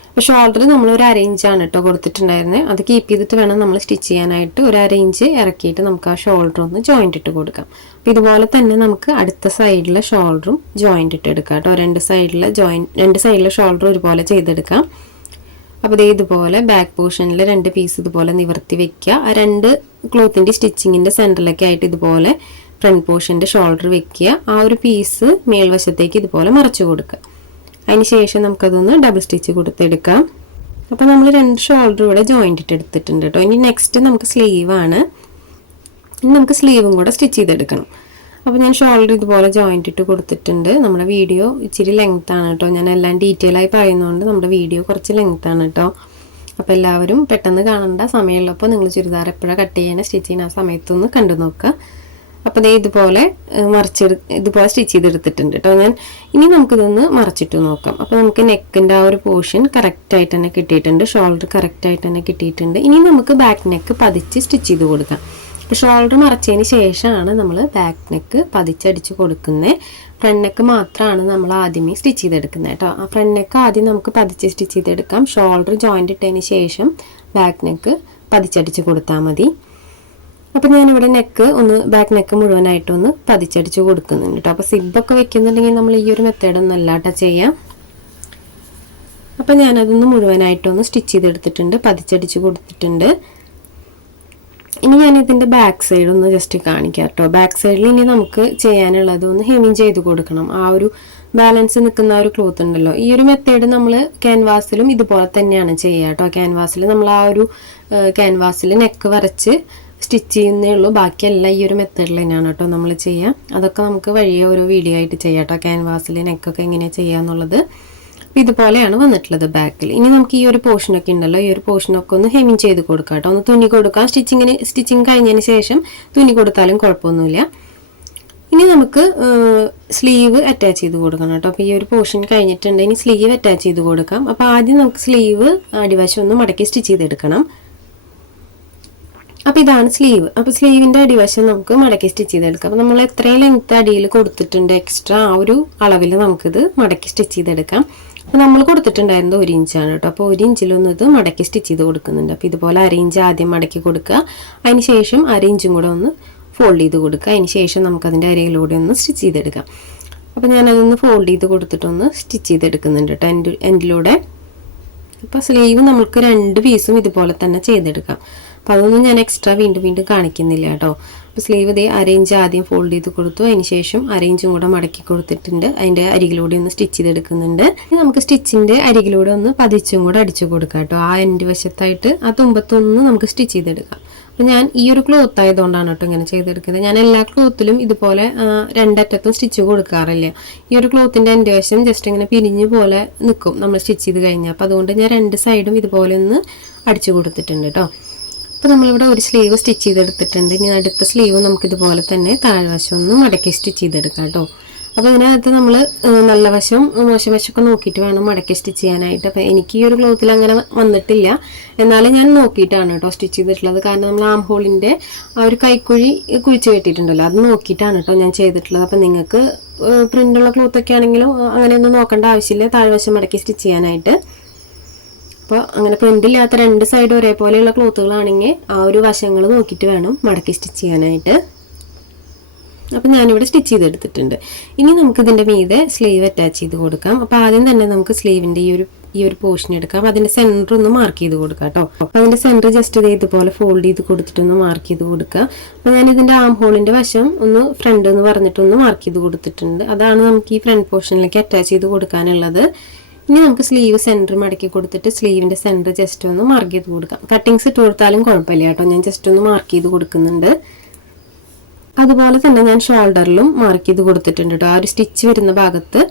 അപ്പോൾ ഷോൾഡർ നമ്മൾ ഒരു 1/2 ഇഞ്ചാണ് കേട്ടോ കൊടുത്തിട്ടുണ്ടായിരുന്നത്. അത് കീപ്പ് ചെയ്തിട്ട് വേണം നമ്മൾ സ്റ്റിച്ച് ചെയ്യാനായിട്ട്. ഒരു 1/2 ഇഞ്ച് ഇറക്കിയിട്ട് നമുക്ക് ആ ഷോൾഡർ ഒന്ന് ജോയിൻ്റ് ഇട്ട് കൊടുക്കാം. അപ്പോൾ ഇതുപോലെ തന്നെ നമുക്ക് അടുത്ത സൈഡിലെ ഷോൾഡറും ജോയിൻ്റ് ഇട്ട് എടുക്കാം കേട്ടോ. 2 സൈഡിലെ ഷോൾഡർ ഒരുപോലെ ചെയ്തെടുക്കാം. അപ്പോൾ ഇതുപോലെ ബാക്ക് പോർഷനിൽ 2 പീസ് ഇതുപോലെ നിവർത്തി വെക്കുക. ആ 2 ക്ലോത്തിൻ്റെ സ്റ്റിച്ചിങ്ങിൻ്റെ സെൻറ്ററിലൊക്കെ ആയിട്ട് ഇതുപോലെ ഫ്രണ്ട് പോർഷൻ്റെ ഷോൾഡർ വെക്കുക. ആ ഒരു പീസ് മേൽവശത്തേക്ക് ഇതുപോലെ മറച്ചു കൊടുക്കുക. അതിന് ശേഷം നമുക്കതൊന്ന് ഡബിൾ സ്റ്റിച്ച് കൊടുത്തെടുക്കാം. അപ്പോൾ നമ്മൾ 2 ഷോൾഡർ ഇവിടെ ജോയിൻ്റ് ഇട്ട് എടുത്തിട്ടുണ്ട് കേട്ടോ. ഇനി നെക്സ്റ്റ് നമുക്ക് സ്ലീവാണ്. ഇനി നമുക്ക് സ്ലീവും കൂടെ സ്റ്റിച്ച് ചെയ്തെടുക്കണം. അപ്പോൾ ഞാൻ ഷോൾഡർ ഇതുപോലെ ജോയിൻ്റ് ഇട്ട് കൊടുത്തിട്ടുണ്ട്. നമ്മുടെ വീഡിയോ ഇച്ചിരി ലെങ്ത്താണ് കേട്ടോ. ഞാൻ എല്ലാം ഡീറ്റെയിൽ ആയി പറയുന്നതുകൊണ്ട് നമ്മുടെ വീഡിയോ കുറച്ച് ലെങ്ത്താണ് കേട്ടോ. അപ്പോൾ എല്ലാവരും പെട്ടെന്ന് കാണേണ്ട സമയമുള്ളപ്പോൾ നിങ്ങൾ ചുരിദാർ എപ്പോഴാണ് കട്ട് ചെയ്യണ സ്റ്റിച്ച് ചെയ്യുന്ന ആ സമയത്തൊന്ന് കണ്ടു നോക്കുക. അപ്പോൾ ഇതുപോലെ ഇതുപോലെ സ്റ്റിച്ച് ചെയ്തെടുത്തിട്ടുണ്ട് കേട്ടോ ഞാൻ. ഇനി നമുക്കിതൊന്ന് മറച്ചിട്ട് നോക്കാം. അപ്പോൾ നമുക്ക് നെക്കിൻ്റെ ആ ഒരു പോർഷൻ കറക്റ്റായിട്ട് തന്നെ കിട്ടിയിട്ടുണ്ട്. ഷോൾഡർ കറക്റ്റായിട്ട് തന്നെ കിട്ടിയിട്ടുണ്ട്. ഇനി നമുക്ക് ബാക്ക് നെക്ക് പതിച്ച് സ്റ്റിച്ച് ചെയ്ത് കൊടുക്കാം. അപ്പോൾ ഷോൾഡർ മറച്ചതിന് ശേഷമാണ് നമ്മൾ ബാക്ക് നെക്ക് പതിച്ചടിച്ച് കൊടുക്കുന്നത്. ഫ്രണ്ട് നെക്ക് മാത്രമാണ് നമ്മൾ ആദ്യമേ സ്റ്റിച്ച് ചെയ്തെടുക്കുന്നത് കേട്ടോ. ആ ഫ്രണ്ട് നെക്ക് ആദ്യം നമുക്ക് പതിച്ച് സ്റ്റിച്ച് ചെയ്തെടുക്കാം. ഷോൾഡർ ജോയിൻ്റ് ഇട്ടതിന് ശേഷം ബാക്ക് നെക്ക് പതിച്ചടിച്ച് കൊടുത്താൽ മതി. അപ്പോൾ ഞാനിവിടെ ബാക്ക് നെക്ക് മുഴുവനായിട്ടൊന്ന് പതിച്ചടിച്ച് കൊടുക്കുന്നുണ്ട് കേട്ടോ. അപ്പോൾ സിബൊക്കെ വെക്കുന്നുണ്ടെങ്കിൽ നമ്മൾ ഈ ഒരു മെത്തേഡൊന്നും അല്ലാട്ടോ ചെയ്യാം. അപ്പോൾ ഞാനതൊന്ന് മുഴുവനായിട്ടൊന്ന് സ്റ്റിച്ച് ചെയ്തെടുത്തിട്ടുണ്ട്, പതിച്ചടിച്ച് കൊടുത്തിട്ടുണ്ട്. ഇനി ഞാനിതിൻ്റെ ബാക്ക് സൈഡ് ഒന്ന് ജസ്റ്റ് കാണിക്കാം കേട്ടോ. ബാക്ക് സൈഡിൽ ഇനി നമുക്ക് ചെയ്യാനുള്ളത് ഒന്ന് ഹെമിങ് ചെയ്ത് കൊടുക്കണം. ആ ഒരു ബാലൻസ് നിൽക്കുന്ന ആ ഒരു ക്ലോത്ത് ഉണ്ടല്ലോ, ഈ ഒരു മെത്തേഡ് നമ്മൾ ക്യാൻവാസിലും ഇതുപോലെ തന്നെയാണ് ചെയ്യുക കേട്ടോ. ക്യാൻവാസിൽ നമ്മൾ ആ ഒരു ക്യാൻവാസിൽ നെക്ക് വരച്ച് സ്റ്റിച്ച് ചെയ്യുന്നേ ഉള്ളൂ. ബാക്കിയെല്ലാം ഈ ഒരു മെത്തേഡിൽ തന്നെയാണ് കേട്ടോ നമ്മൾ ചെയ്യുക. അതൊക്കെ നമുക്ക് വഴിയെ ഓരോ വീഡിയോ ആയിട്ട് ചെയ്യാം കേട്ടോ. ക്യാൻവാസിൽ നെക്കൊക്കെ എങ്ങനെയാണ് ചെയ്യുക എന്നുള്ളത്. അപ്പോൾ ഇതുപോലെയാണ് വന്നിട്ടുള്ളത് ബാക്കിൽ. ഇനി നമുക്ക് ഈ ഒരു പോർഷനൊക്കെ ഉണ്ടല്ലോ, ഈ ഒരു പോർഷനൊക്കെ ഒന്ന് ഹെമ്മിങ് ചെയ്ത് കൊടുക്കാം കേട്ടോ. ഒന്ന് തുന്നി കൊടുക്കാം. സ്റ്റിച്ചിങ് കഴിഞ്ഞതിന് ശേഷം തുന്നി കൊടുത്താലും കുഴപ്പമൊന്നുമില്ല. ഇനി നമുക്ക് സ്ലീവ് അറ്റാച്ച് ചെയ്ത് കൊടുക്കണം കേട്ടോ. അപ്പോൾ ഈ ഒരു പോർഷൻ കഴിഞ്ഞിട്ടുണ്ട്. ഇനി സ്ലീവ് അറ്റാച്ച് ചെയ്ത് കൊടുക്കാം. അപ്പോൾ ആദ്യം നമുക്ക് സ്ലീവ് അടിവശം ഒന്ന് മടക്കി സ്റ്റിച്ച് ചെയ്തെടുക്കണം. അപ്പോൾ ഇതാണ് സ്ലീവ്. അപ്പോൾ സ്ലീവിൻ്റെ അടിവശം നമുക്ക് മടക്കി സ്റ്റിച്ച് ചെയ്തെടുക്കാം. അപ്പോൾ നമ്മൾ എത്രയും ലെങ്ത്ത് അടിയിൽ കൊടുത്തിട്ടുണ്ട് എക്സ്ട്രാ ആ ഒരു അളവിൽ നമുക്കിത് മടക്കി സ്റ്റിച്ച് ചെയ്തെടുക്കാം. അപ്പോൾ നമ്മൾ കൊടുത്തിട്ടുണ്ടായിരുന്നത് 1 ഇഞ്ചാണ് കേട്ടോ. അപ്പോൾ 1 ഇഞ്ചിലൊന്ന് ഇത് മടക്കി സ്റ്റിച്ച് ചെയ്ത് കൊടുക്കുന്നുണ്ട്. അപ്പോൾ ഇതുപോലെ 1/2 ഇഞ്ച് ആദ്യം മടക്കി കൊടുക്കുക. അതിന് ശേഷം 1/2 ഇഞ്ചും കൂടെ ഒന്ന് ഫോൾഡ് ചെയ്ത് കൊടുക്കുക. അതിന് ശേഷം നമുക്കതിൻ്റെ അരയിലൂടെ ഒന്ന് സ്റ്റിച്ച് ചെയ്തെടുക്കാം. അപ്പോൾ ഞാനതൊന്ന് ഫോൾഡ് ചെയ്ത് കൊടുത്തിട്ടൊന്ന് സ്റ്റിച്ച് ചെയ്തെടുക്കുന്നുണ്ട് കേട്ടോ എൻഡിലൂടെ. അപ്പോൾ സ്ലീവ് നമുക്ക് 2 പീസും ഇതുപോലെ തന്നെ ചെയ്തെടുക്കാം. അപ്പോൾ അതൊന്നും ഞാൻ എക്സ്ട്രാ വീണ്ടും കാണിക്കുന്നില്ല കേട്ടോ. അപ്പോൾ സ്ലീവ് ഇതേ 1/2 ഇഞ്ച് ആദ്യം ഫോൾഡ് ചെയ്ത് കൊടുത്തു. അതിന് ശേഷം 1/2 ഇഞ്ചും കൂടെ മടക്കി കൊടുത്തിട്ടുണ്ട്. അതിൻ്റെ അരികിലൂടെ ഒന്ന് സ്റ്റിച്ച് ചെയ്തെടുക്കുന്നുണ്ട്. നമുക്ക് സ്റ്റിച്ചിൻ്റെ അരികിലൂടെ ഒന്ന് പതിച്ചും കൂടെ അടിച്ചു കൊടുക്കാം കേട്ടോ. ആ എൻഡ് വശത്തായിട്ട് ആ തുമ്പത്തൊന്ന് നമുക്ക് സ്റ്റിച്ച് ചെയ്തെടുക്കാം. അപ്പോൾ ഞാൻ ഈ ഒരു ക്ലോത്ത് ആയതുകൊണ്ടാണ് കേട്ടോ ഇങ്ങനെ ചെയ്തെടുക്കുന്നത്. ഞാൻ എല്ലാ ക്ലോത്തിലും ഇതുപോലെ 2 അറ്റത്തും സ്റ്റിച്ച് കൊടുക്കാറില്ല. ഈ ഒരു ക്ലോത്തിൻ്റെ എൻ്റെ വശം ജസ്റ്റ് ഇങ്ങനെ പിരിഞ്ഞ് പോലെ നിൽക്കും നമ്മൾ സ്റ്റിച്ച് ചെയ്ത് കഴിഞ്ഞാൽ. അപ്പോൾ അതുകൊണ്ട് ഞാൻ 2 സൈഡും ഇതുപോലെ ഒന്ന് അടിച്ചു കൊടുത്തിട്ടുണ്ട് കേട്ടോ. അപ്പോൾ നമ്മളിവിടെ ഒരു സ്ലീവ് സ്റ്റിച്ച് ചെയ്തെടുത്തിട്ടുണ്ട്. ഇനി അടുത്ത സ്ലീവ് നമുക്കിതുപോലെ തന്നെ താഴ്വശം ഒന്ന് മടക്കി സ്റ്റിച്ച് ചെയ്തെടുക്കാം കേട്ടോ. അപ്പോൾ ഇതിനകത്ത് നമ്മൾ നല്ല വശം മോശം വശമൊക്കെ നോക്കിയിട്ട് വേണം മടക്കി സ്റ്റിച്ച് ചെയ്യാനായിട്ട്. അപ്പോൾ എനിക്ക് ഈ ഒരു ക്ലോത്തിൽ അങ്ങനെ വന്നിട്ടില്ല. എന്നാലും ഞാൻ നോക്കിയിട്ടാണ് കേട്ടോ സ്റ്റിച്ച് ചെയ്തിട്ടുള്ളത്. കാരണം നമ്മൾ ആം ഹോളിൻ്റെ ആ ഒരു കൈക്കുഴി കുഴിച്ച് കെട്ടിയിട്ടുണ്ടല്ലോ, അത് നോക്കിയിട്ടാണ് കേട്ടോ ഞാൻ ചെയ്തിട്ടുള്ളത്. അപ്പോൾ നിങ്ങൾക്ക് പ്രിൻ്റുള്ള ക്ലോത്തൊക്കെ ആണെങ്കിലും അങ്ങനെയൊന്നും നോക്കേണ്ട ആവശ്യമില്ല താഴ്വശം മടക്കി സ്റ്റിച്ച് ചെയ്യാനായിട്ട്. അപ്പോൾ അങ്ങനെ പ്രിൻ്റില്ലാത്ത 2 സൈഡ് ഒരേപോലെയുള്ള ക്ലോത്തുകളാണെങ്കിൽ ആ ഒരു വശങ്ങൾ നോക്കിയിട്ട് വേണം മടക്കി സ്റ്റിച്ച് ചെയ്യാനായിട്ട്. അപ്പോൾ ഞാനിവിടെ സ്റ്റിച്ച് ചെയ്തെടുത്തിട്ടുണ്ട്. ഇനി നമുക്കിതിൻ്റെ മീതെ സ്ലീവ് അറ്റാച്ച് ചെയ്ത് കൊടുക്കാം. അപ്പോൾ ആദ്യം തന്നെ നമുക്ക് സ്ലീവിൻ്റെ ഈ ഒരു പോർഷൻ എടുക്കാം. അതിൻ്റെ സെൻറ്റർ ഒന്ന് മാർക്ക് ചെയ്ത് കൊടുക്കാം കേട്ടോ. അപ്പോൾ അതിൻ്റെ സെൻറ്റർ ജസ്റ്റ് ഇതുപോലെ ഫോൾഡ് ചെയ്ത് കൊടുത്തിട്ടൊന്ന് മാർക്ക് ചെയ്ത് കൊടുക്കുക. അപ്പോൾ ഞാനിതിൻ്റെ ആം ഹോളിൻ്റെ വശം ഒന്ന് ഫ്രണ്ട് എന്ന് പറഞ്ഞിട്ടൊന്ന് മാർക്ക് ചെയ്ത് കൊടുത്തിട്ടുണ്ട്. അതാണ് നമുക്ക് ഈ ഫ്രണ്ട് പോർഷനിലേക്ക് അറ്റാച്ച് ചെയ്ത് കൊടുക്കാനുള്ളത്. ഇനി നമുക്ക് സ്ലീവ് സെൻറ്റർ മടക്കി കൊടുത്തിട്ട് സ്ലീവിൻ്റെ സെൻറ്റർ ജസ്റ്റ് ഒന്ന് മാർക്ക് ചെയ്ത് കൊടുക്കാം. കട്ടിങ്സ് ഇട്ട് കൊടുത്താലും കുഴപ്പമില്ല കേട്ടോ. ഞാൻ ജസ്റ്റ് ഒന്ന് മാർക്ക് ചെയ്ത് കൊടുക്കുന്നുണ്ട്. അതുപോലെ തന്നെ ഞാൻ ഷോൾഡറിലും മാർക്ക് ചെയ്ത് കൊടുത്തിട്ടുണ്ട് കേട്ടോ. ആ ഒരു സ്റ്റിച്ച് വരുന്ന ഭാഗത്ത്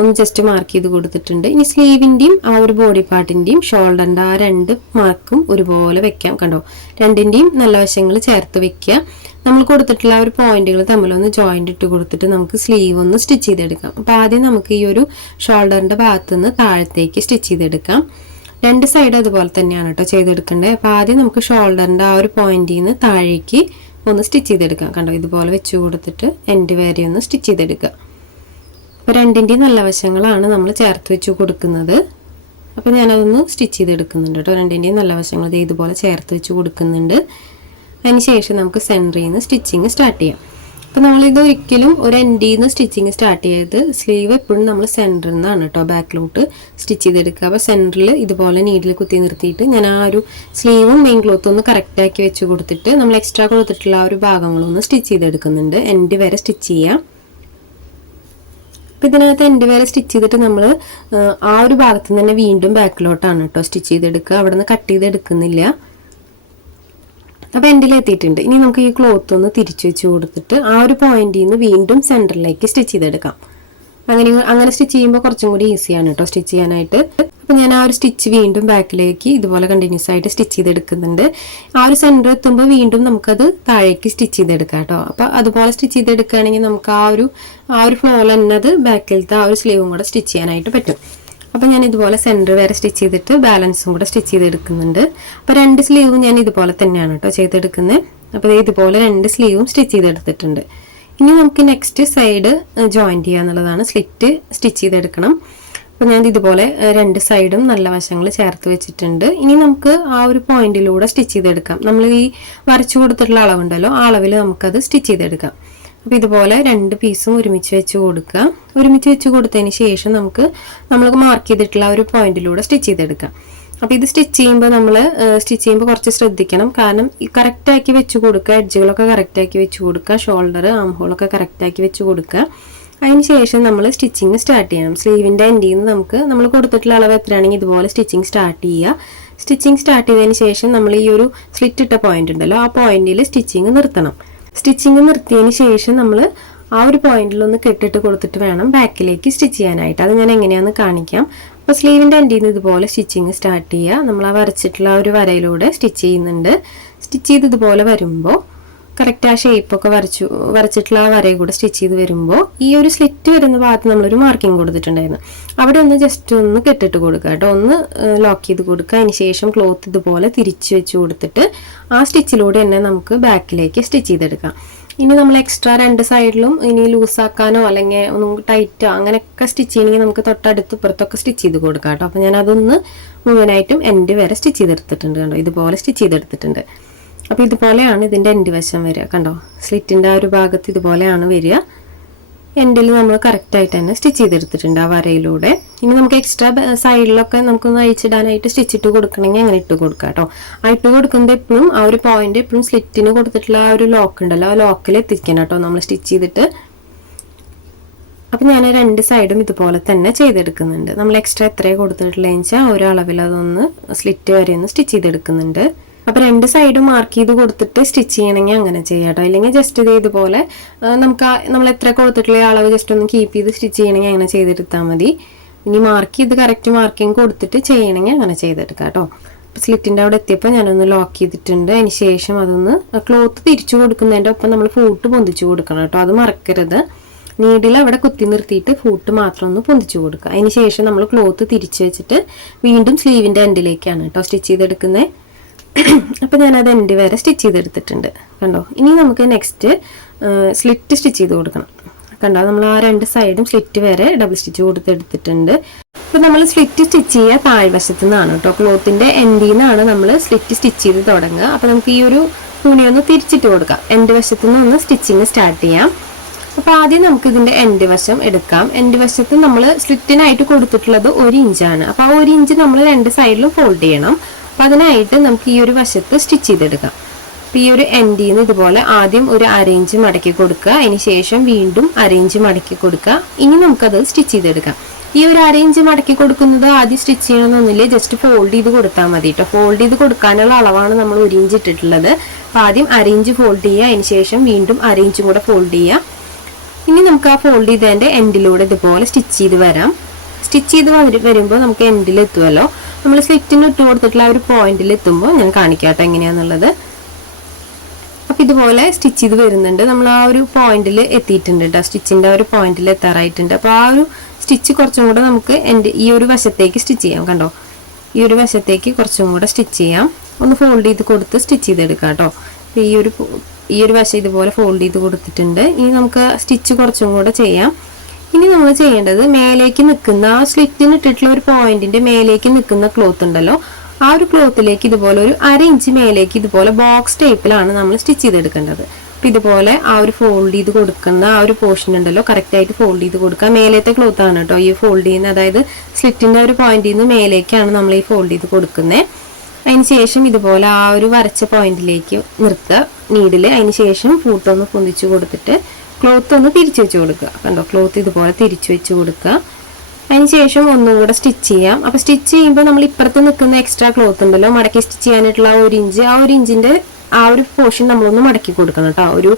ഒന്ന് ജസ്റ്റ് മാർക്ക് ചെയ്ത് കൊടുത്തിട്ടുണ്ട്. ഇനി സ്ലീവിൻ്റെയും ആ ഒരു ബോഡി പാർട്ടിൻ്റെയും ഷോൾഡറിൻ്റെ ആ 2 മാർക്കും ഒരുപോലെ വെക്കാം കണ്ടോ. 2ൻ്റെയും നല്ല വശങ്ങൾ ചേർത്ത് വെക്കുക. നമ്മൾ കൊടുത്തിട്ടുള്ള ആ ഒരു പോയിന്റുകൾ തമ്മിലൊന്ന് ജോയിൻ്റ് ഇട്ട് കൊടുത്തിട്ട് നമുക്ക് സ്ലീവ് ഒന്ന് സ്റ്റിച്ച് ചെയ്തെടുക്കാം. അപ്പോൾ ആദ്യം നമുക്ക് ഈ ഒരു ഷോൾഡറിൻ്റെ ഭാഗത്തു നിന്ന് താഴത്തേക്ക് സ്റ്റിച്ച് ചെയ്തെടുക്കാം. 2 സൈഡ് അതുപോലെ തന്നെയാണ് കേട്ടോ ചെയ്തെടുക്കേണ്ടത്. അപ്പോൾ ആദ്യം നമുക്ക് ഷോൾഡറിൻ്റെ ആ ഒരു പോയിന്റിൽ നിന്ന് താഴേക്ക് ഒന്ന് സ്റ്റിച്ച് ചെയ്തെടുക്കാം കണ്ടോ. ഇതുപോലെ വെച്ച് കൊടുത്തിട്ട് എൻഡ് വരെ ഒന്ന് സ്റ്റിച്ച് ചെയ്തെടുക്കുക. അപ്പോൾ 2ൻ്റെയും നല്ല വശങ്ങളാണ് നമ്മൾ ചേർത്ത് വെച്ച് കൊടുക്കുന്നത്. അപ്പോൾ ഞാനതൊന്ന് സ്റ്റിച്ച് ചെയ്തെടുക്കുന്നുണ്ട് കേട്ടോ. 2ൻ്റെയും നല്ല വശങ്ങൾ ഇതുപോലെ ചേർത്ത് വെച്ച് കൊടുക്കുന്നുണ്ട്. അതിന് ശേഷം നമുക്ക് സെൻറ്ററിൽ നിന്ന് സ്റ്റിച്ചിങ് സ്റ്റാർട്ട് ചെയ്യാം. അപ്പോൾ നമ്മളിത് ഒരിക്കലും ഒരു എൻഡിൽ നിന്ന് സ്റ്റിച്ചിങ് സ്റ്റാർട്ട് ചെയ്ത് സ്ലീവ് എപ്പോഴും നമ്മൾ സെൻറ്ററിൽ നിന്നാണ് കേട്ടോ ബാക്കിലോട്ട് സ്റ്റിച്ച് ചെയ്തെടുക്കുക. അപ്പോൾ സെൻറ്ററിൽ ഇതുപോലെ നീഡിൽ കുത്തി നിർത്തിയിട്ട് ഞാൻ ആ ഒരു സ്ലീവും മെയിൻ ക്ലോത്തും ഒന്ന് കറക്റ്റാക്കി വെച്ച് കൊടുത്തിട്ട് നമ്മൾ എക്സ്ട്രാ കൊടുത്തിട്ടുള്ള ആ ഒരു ഭാഗങ്ങളൊന്ന് സ്റ്റിച്ച് ചെയ്തെടുക്കുന്നുണ്ട്. എൻഡ് വരെ സ്റ്റിച്ച് ചെയ്യാം. അപ്പോൾ ഇതിനകത്ത് എൻഡ് വരെ സ്റ്റിച്ച് ചെയ്തിട്ട് നമ്മൾ ആ ഒരു ഭാഗത്ത് നിന്ന് തന്നെ വീണ്ടും ബാക്കിലോട്ടാണ് കേട്ടോ സ്റ്റിച്ച് ചെയ്തെടുക്കുക. അവിടെ നിന്ന് കട്ട് ചെയ്തെടുക്കുന്നില്ല. അപ്പോൾ എൻഡിലെത്തിയിട്ടുണ്ട്. ഇനി നമുക്ക് ഈ ക്ലോത്ത് ഒന്ന് തിരിച്ചു വെച്ച് കൊടുത്തിട്ട് ആ ഒരു പോയിന്റിൽ നിന്ന് വീണ്ടും സെൻറ്ററിലേക്ക് സ്റ്റിച്ച് ചെയ്തെടുക്കാം. അങ്ങനെ സ്റ്റിച്ച് ചെയ്യുമ്പോൾ കുറച്ചും കൂടി ഈസിയാണ് കേട്ടോ സ്റ്റിച്ച് ചെയ്യാനായിട്ട്. അപ്പോൾ ഞാൻ ആ ഒരു സ്റ്റിച്ച് വീണ്ടും ബാക്കിലേക്ക് ഇതുപോലെ കണ്ടിന്യൂസ് ആയിട്ട് സ്റ്റിച്ച് ചെയ്തെടുക്കുന്നുണ്ട്. ആ ഒരു സെൻറ്റർ എത്തുമ്പോൾ വീണ്ടും നമുക്കത് താഴേക്ക് സ്റ്റിച്ച് ചെയ്തെടുക്കാം കേട്ടോ. അപ്പോൾ അതുപോലെ സ്റ്റിച്ച് ചെയ്തെടുക്കുകയാണെങ്കിൽ നമുക്ക് ആ ഒരു ഫ്ലോയിൽ തന്നെ അത് ബാക്കിലത്തെ ആ ഒരു സ്ലീവും കൂടെ സ്റ്റിച്ച് ചെയ്യാനായിട്ട് പറ്റും. അപ്പോൾ ഞാൻ ഇതുപോലെ സെൻറ്റർ വരെ സ്റ്റിച്ച് ചെയ്തിട്ട് ബാലൻസും കൂടെ സ്റ്റിച്ച് ചെയ്തെടുക്കുന്നുണ്ട്. അപ്പോൾ 2 സ്ലീവും ഞാൻ ഇതുപോലെ തന്നെയാണ് കേട്ടോ ചെയ്തെടുക്കുന്നത്. അപ്പോൾ ഇതുപോലെ 2 സ്ലീവും സ്റ്റിച്ച് ചെയ്തെടുത്തിട്ടുണ്ട്. ഇനി നമുക്ക് നെക്സ്റ്റ് സൈഡ് ജോയിൻറ്റ് ചെയ്യുക എന്നുള്ളതാണ്. സ്ലിറ്റ് സ്റ്റിച്ച് ചെയ്തെടുക്കണം. അപ്പോൾ ഞാൻ ഇതുപോലെ 2 സൈഡും നല്ല വശങ്ങൾ ചേർത്ത് വെച്ചിട്ടുണ്ട്. ഇനി നമുക്ക് ആ ഒരു പോയിന്റിലൂടെ സ്റ്റിച്ച് ചെയ്തെടുക്കാം. നമ്മൾ ഈ വരച്ചു കൊടുത്തിട്ടുള്ള അളവുണ്ടല്ലോ, ആ അളവിൽ നമുക്കത് സ്റ്റിച്ച് ചെയ്തെടുക്കാം. അപ്പോൾ ഇതുപോലെ 2 പീസും ഒരുമിച്ച് വെച്ച് കൊടുക്കുക. ഒരുമിച്ച് വെച്ച് കൊടുത്തതിന് ശേഷം നമ്മൾ മാർക്ക് ചെയ്തിട്ടുള്ള ആ ഒരു പോയിന്റിലൂടെ സ്റ്റിച്ച് ചെയ്തെടുക്കാം. അപ്പോൾ ഇത് സ്റ്റിച്ച് ചെയ്യുമ്പോൾ കുറച്ച് ശ്രദ്ധിക്കണം. കാരണം കറക്റ്റാക്കി വെച്ച് കൊടുക്കുക. എഡ്ജുകളൊക്കെ കറക്റ്റാക്കി വെച്ച് കൊടുക്കുക. ഷോൾഡർ ആം ഹോളൊക്കെ കറക്റ്റാക്കി വെച്ച് കൊടുക്കുക. അതിന് ശേഷം നമ്മൾ സ്റ്റിച്ചിങ് സ്റ്റാർട്ട് ചെയ്യണം. സ്ലീവിൻ്റെ എൻഡിൽ നിന്ന് നമ്മൾ കൊടുത്തിട്ടുള്ള അളവ് എത്രയാണെങ്കിൽ ഇതുപോലെ സ്റ്റിച്ചിങ് സ്റ്റാർട്ട് ചെയ്യുക. സ്റ്റിച്ചിങ് സ്റ്റാർട്ട് ചെയ്തതിന് ശേഷം നമ്മൾ ഈ ഒരു സ്ലിറ്റ് ഇട്ട പോയിന്റ് ഉണ്ടല്ലോ, ആ പോയിന്റിൽ സ്റ്റിച്ചിങ് നിർത്തണം. സ്റ്റിച്ചിങ് നിർത്തിയതിന് ശേഷം നമ്മൾ ആ ഒരു പോയിന്റിലൊന്ന് കെട്ടിട്ട് കൊടുത്തിട്ട് വേണം ബാക്കിലേക്ക് സ്റ്റിച്ച് ചെയ്യാനായിട്ട്. അത് ഞാൻ എങ്ങനെയാണെന്ന് കാണിക്കാം. അപ്പോൾ സ്ലീവിൻ്റെ എൻഡിൽ നിന്ന് ഇതുപോലെ സ്റ്റിച്ചിങ് സ്റ്റാർട്ട് ചെയ്യുക. നമ്മൾ ആ വരച്ചിട്ടുള്ള ആ ഒരു വരയിലൂടെ സ്റ്റിച്ച് ചെയ്യുന്നുണ്ട്. സ്റ്റിച്ച് ചെയ്ത് ഇതുപോലെ വരുമ്പോൾ കറക്റ്റ് ആ ഷേപ്പൊക്കെ വരച്ചിട്ടുള്ള ആ വരയിൽ കൂടെ സ്റ്റിച്ച് ചെയ്ത് വരുമ്പോൾ ഈ ഒരു സ്ലിറ്റ് വരുന്ന ഭാഗത്ത് നമ്മളൊരു മാർക്കിംഗ് കൊടുത്തിട്ടുണ്ടായിരുന്നു. അവിടെ ഒന്ന് ജസ്റ്റ് ഒന്ന് കെട്ടിട്ട് കൊടുക്കുക കേട്ടോ. ഒന്ന് ലോക്ക് ചെയ്ത് കൊടുക്കുക. അതിന് ശേഷം ക്ലോത്ത് ഇതുപോലെ തിരിച്ച് വെച്ച് കൊടുത്തിട്ട് ആ സ്റ്റിച്ചിലൂടെ തന്നെ നമുക്ക് ബാക്കിലേക്ക് സ്റ്റിച്ച് ചെയ്തെടുക്കാം. ഇനി നമ്മൾ എക്സ്ട്രാ 2 സൈഡിലും ഇനി ലൂസാക്കാനോ അല്ലെങ്കിൽ ഒന്നും ടൈറ്റോ അങ്ങനെയൊക്കെ സ്റ്റിച്ച് ചെയ്യണമെങ്കിൽ നമുക്ക് തൊട്ടടുത്ത് ഇപ്പുറത്തൊക്കെ സ്റ്റിച്ച് ചെയ്ത് കൊടുക്കാം കേട്ടോ. അപ്പോൾ ഞാൻ അതൊന്ന് മുഴുവനായിട്ടും എൻഡ് വരെ സ്റ്റിച്ച് ചെയ്തെടുത്തിട്ടുണ്ട് കണ്ടോ. ഇതുപോലെ സ്റ്റിച്ച് ചെയ്തെടുത്തിട്ടുണ്ട്. അപ്പോൾ ഇതുപോലെയാണ് ഇതിൻ്റെ എൻഡ് വശം വരിക കണ്ടോ. സ്ലിറ്റിൻ്റെ ആ ഒരു ഭാഗത്ത് ഇതുപോലെയാണ് വരിക. എൻഡിൽ നമ്മൾ കറക്റ്റായിട്ട് തന്നെ സ്റ്റിച്ച് ചെയ്തെടുത്തിട്ടുണ്ട് ആ വരയിലൂടെ. ഇനി നമുക്ക് എക്സ്ട്രാ സൈഡിലൊക്കെ നമുക്കൊന്ന് അയച്ചിടാനായിട്ട് സ്റ്റിച്ച് ഇട്ട് കൊടുക്കണമെങ്കിൽ അങ്ങനെ ഇട്ട് കൊടുക്കാം കേട്ടോ. ആ ഇട്ട് കൊടുക്കുന്നത് എപ്പോഴും ആ ഒരു പോയിന്റ് എപ്പോഴും സ്ലിറ്റിന് കൊടുത്തിട്ടുള്ള ആ ഒരു ലോക്ക് ഉണ്ടല്ലോ, ആ ലോക്കിൽ എത്തിക്കണം കേട്ടോ നമ്മൾ സ്റ്റിച്ച് ചെയ്തിട്ട്. അപ്പം ഞാൻ 2 സൈഡും ഇതുപോലെ തന്നെ ചെയ്തെടുക്കുന്നുണ്ട്. നമ്മൾ എക്സ്ട്രാ എത്രയാണ് കൊടുത്തിട്ടുള്ളതെന്ന് വെച്ചാൽ ഒരു അളവിൽ അതൊന്ന് സ്ലിറ്റ് വരെ ഒന്ന് സ്റ്റിച്ച് ചെയ്തെടുക്കുന്നുണ്ട്. അപ്പോൾ 2 സൈഡും മാർക്ക് ചെയ്ത് കൊടുത്തിട്ട് സ്റ്റിച്ച് ചെയ്യണമെങ്കിൽ അങ്ങനെ ചെയ്യാം കേട്ടോ. അല്ലെങ്കിൽ ജസ്റ്റ് ഇതുപോലെ നമ്മൾ എത്ര കൊടുത്തിട്ടുള്ള അളവ് ജസ്റ്റ് ഒന്ന് കീപ്പ് ചെയ്ത് സ്റ്റിച്ച് ചെയ്യണമെങ്കിൽ അങ്ങനെ ചെയ്തെടുത്താൽ മതി. ഇനി മാർക്ക് ചെയ്ത് കറക്റ്റ് മാർക്കിങ് കൊടുത്തിട്ട് ചെയ്യണമെങ്കിൽ അങ്ങനെ ചെയ്തെടുക്കാം കേട്ടോ. അപ്പോൾ സ്ലിറ്റിൻ്റെ അവിടെ എത്തിയപ്പോൾ ഞാനൊന്ന് ലോക്ക് ചെയ്തിട്ടുണ്ട്. അതിന് ശേഷം അതൊന്ന് ക്ലോത്ത് തിരിച്ചു കൊടുക്കുന്നതിൻ്റെ ഒപ്പം നമ്മൾ ഫൂട്ട് പൊന്തിച്ചു കൊടുക്കണം കേട്ടോ. അത് മറക്കരുത്. നീഡിൽ അവിടെ കുത്തി നിർത്തിയിട്ട് ഫൂട്ട് മാത്രം ഒന്ന് പൊന്തിച്ചു കൊടുക്കുക. അതിന് ശേഷം നമ്മൾ ക്ലോത്ത് തിരിച്ചു വെച്ചിട്ട് വീണ്ടും സ്ലീവിൻ്റെ എൻഡിലേക്കാണ് കേട്ടോ സ്റ്റിച്ച് ചെയ്തെടുക്കുന്നത്. അപ്പോൾ ഞാനത് എൻഡ് വരെ സ്റ്റിച്ച് ചെയ്തെടുത്തിട്ടുണ്ട് കണ്ടോ. ഇനി നമുക്ക് നെക്സ്റ്റ് സ്ലിറ്റ് സ്റ്റിച്ച് ചെയ്ത് കൊടുക്കണം കണ്ടോ. നമ്മൾ ആ 2 സൈഡും സ്ലിറ്റ് വരെ ഡബിൾ സ്റ്റിച്ച് കൊടുത്തെടുത്തിട്ടുണ്ട്. അപ്പോൾ നമ്മൾ സ്ലിറ്റ് സ്റ്റിച്ച് ചെയ്യുക താഴ്വശത്തു നിന്നാണ് കേട്ടോ. ക്ലോത്തിൻ്റെ എൻഡിൽ നിന്നാണ് നമ്മൾ സ്ലിറ്റ് സ്റ്റിച്ച് ചെയ്ത് തുടങ്ങുക. അപ്പോൾ നമുക്ക് ഈ ഒരു തുണിയൊന്ന് തിരിച്ചിട്ട് കൊടുക്കാം. എൻഡ് വശത്തു നിന്ന് ഒന്ന് സ്റ്റിച്ചിങ് സ്റ്റാർട്ട് ചെയ്യാം. അപ്പോൾ ആദ്യം നമുക്ക് ഇതിൻ്റെ എൻഡ് വശം എടുക്കാം. എൻഡ് വശത്ത് നമ്മൾ സ്ലിറ്റിനായിട്ട് കൊടുത്തിട്ടുള്ളത് 1 ഇഞ്ചാണ്. അപ്പോൾ ആ 1 ഇഞ്ച് നമ്മൾ 2 സൈഡിലും ഫോൾഡ് ചെയ്യണം. അപ്പം അതിനായിട്ട് നമുക്ക് ഈ ഒരു വശത്ത് സ്റ്റിച്ച് ചെയ്തെടുക്കാം. അപ്പോൾ ഈ ഒരു എൻഡിൽ നിന്ന് ഇതുപോലെ ആദ്യം ഒരു 1/2 ഇഞ്ച് മടക്കി കൊടുക്കുക. അതിന് ശേഷം വീണ്ടും 1/2 ഇഞ്ച് മടക്കി കൊടുക്കുക. ഇനി നമുക്കത് സ്റ്റിച്ച് ചെയ്തെടുക്കാം. ഈ ഒരു 1/2 ഇഞ്ച് മടക്കി കൊടുക്കുന്നത് ആദ്യം സ്റ്റിച്ച് ചെയ്യണമെന്നൊന്നുമില്ല, ജസ്റ്റ് ഫോൾഡ് ചെയ്ത് കൊടുത്താൽ മതി കേട്ടോ. ഫോൾഡ് ചെയ്ത് കൊടുക്കാനുള്ള അളവാണ് നമ്മൾ 1 ഇഞ്ച് ഇട്ടിട്ടുള്ളത്. അപ്പോൾ ആദ്യം 1/2 ഇഞ്ച് ഫോൾഡ് ചെയ്യുക. അതിന് ശേഷം വീണ്ടും 1/2 ഇഞ്ചും കൂടെ ഫോൾഡ് ചെയ്യുക. ഇനി നമുക്ക് ആ ഫോൾഡ് ചെയ്തതിൻ്റെ എൻഡിലൂടെ ഇതുപോലെ സ്റ്റിച്ച് ചെയ്ത് വരാം. സ്റ്റിച്ച് ചെയ്ത് വരുമ്പോൾ നമുക്ക് എൻഡിൽ എത്തുമല്ലോ. നമ്മൾ സ്ലിറ്റിന് ഇട്ട് കൊടുത്തിട്ടുള്ള ആ ഒരു പോയിന്റിൽ എത്തുമ്പോൾ ഞാൻ കാണിക്കാം കേട്ടോ എങ്ങനെയാണെന്നുള്ളത്. അപ്പം ഇതുപോലെ സ്റ്റിച്ച് ചെയ്ത് വരുന്നുണ്ട്. നമ്മൾ ആ ഒരു പോയിന്റിൽ എത്തിയിട്ടുണ്ട് കേട്ടോ. സ്റ്റിച്ചിൻ്റെ ആ ഒരു പോയിന്റിൽ എത്താറായിട്ടുണ്ട്. അപ്പോൾ ആ ഒരു സ്റ്റിച്ച് കുറച്ചും കൂടെ നമുക്ക് ഈ ഒരു വശത്തേക്ക് സ്റ്റിച്ച് ചെയ്യാം കണ്ടോ. ഈ ഒരു വശത്തേക്ക് കുറച്ചും കൂടെ സ്റ്റിച്ച് ചെയ്യാം. ഒന്ന് ഫോൾഡ് ചെയ്ത് കൊടുത്ത് സ്റ്റിച്ച് ചെയ്തെടുക്കാം കേട്ടോ. ഈ ഒരു വശം ഇതുപോലെ ഫോൾഡ് ചെയ്ത് കൊടുത്തിട്ടുണ്ട്. ഇനി നമുക്ക് സ്റ്റിച്ച് കുറച്ചും കൂടെ ചെയ്യാം. ഇനി നമ്മൾ ചെയ്യേണ്ടത് മേലേക്ക് നിൽക്കുന്ന ആ സ്ലിറ്റിന് ഇട്ടിട്ടുള്ള ഒരു പോയിന്റിന്റെ മേലേക്ക് നിൽക്കുന്ന ക്ലോത്ത് ഉണ്ടല്ലോ, ആ ഒരു ക്ലോത്തിലേക്ക് ഇതുപോലെ ഒരു 1/2 ഇഞ്ച് മേലേക്ക് ഇതുപോലെ ബോക്സ് ടൈപ്പിലാണ് നമ്മൾ സ്റ്റിച്ച് ചെയ്തെടുക്കേണ്ടത്. അപ്പം ഇതുപോലെ ആ ഒരു ഫോൾഡ് ചെയ്ത് കൊടുക്കുന്ന ആ ഒരു പോർഷൻ ഉണ്ടല്ലോ കറക്റ്റായിട്ട് ഫോൾഡ് ചെയ്ത് കൊടുക്കുക. മേലത്തെ ക്ലോത്ത് ആണ് കേട്ടോ ഈ ഫോൾഡ് ചെയ്യുന്നത്. അതായത് സ്ലിറ്റിന്റെ ഒരു പോയിന്റിൽ നിന്ന് മേലേക്കാണ് നമ്മൾ ഈ ഫോൾഡ് ചെയ്ത് കൊടുക്കുന്നത്. അതിന് ശേഷം ഇതുപോലെ ആ ഒരു വരച്ച പോയിന്റിലേക്ക് നിർത്തുക നീഡിൽ. അതിന് ശേഷം ഫൂട്ടൊന്ന് പൊന്തിച്ചു കൊടുത്തിട്ട് ക്ലോത്ത് ഒന്ന് തിരിച്ചു വെച്ച് കൊടുക്കുക കണ്ടോ. ക്ലോത്ത് ഇതുപോലെ തിരിച്ചു വെച്ച് കൊടുക്കുക. അതിന് ശേഷം ഒന്നും കൂടെ സ്റ്റിച്ച് ചെയ്യാം. അപ്പോൾ സ്റ്റിച്ച് ചെയ്യുമ്പോൾ നമ്മൾ ഇപ്പുറത്ത് നിൽക്കുന്ന എക്സ്ട്രാ ക്ലോത്ത് ഉണ്ടല്ലോ മടക്കി സ്റ്റിച്ച് ചെയ്യാനായിട്ടുള്ള ആ 1 ഇഞ്ച്, ആ 1 ഇഞ്ചിൻ്റെ ആ ഒരു പോർഷൻ നമ്മളൊന്ന് മടക്കി കൊടുക്കണം കേട്ടോ. ഒരു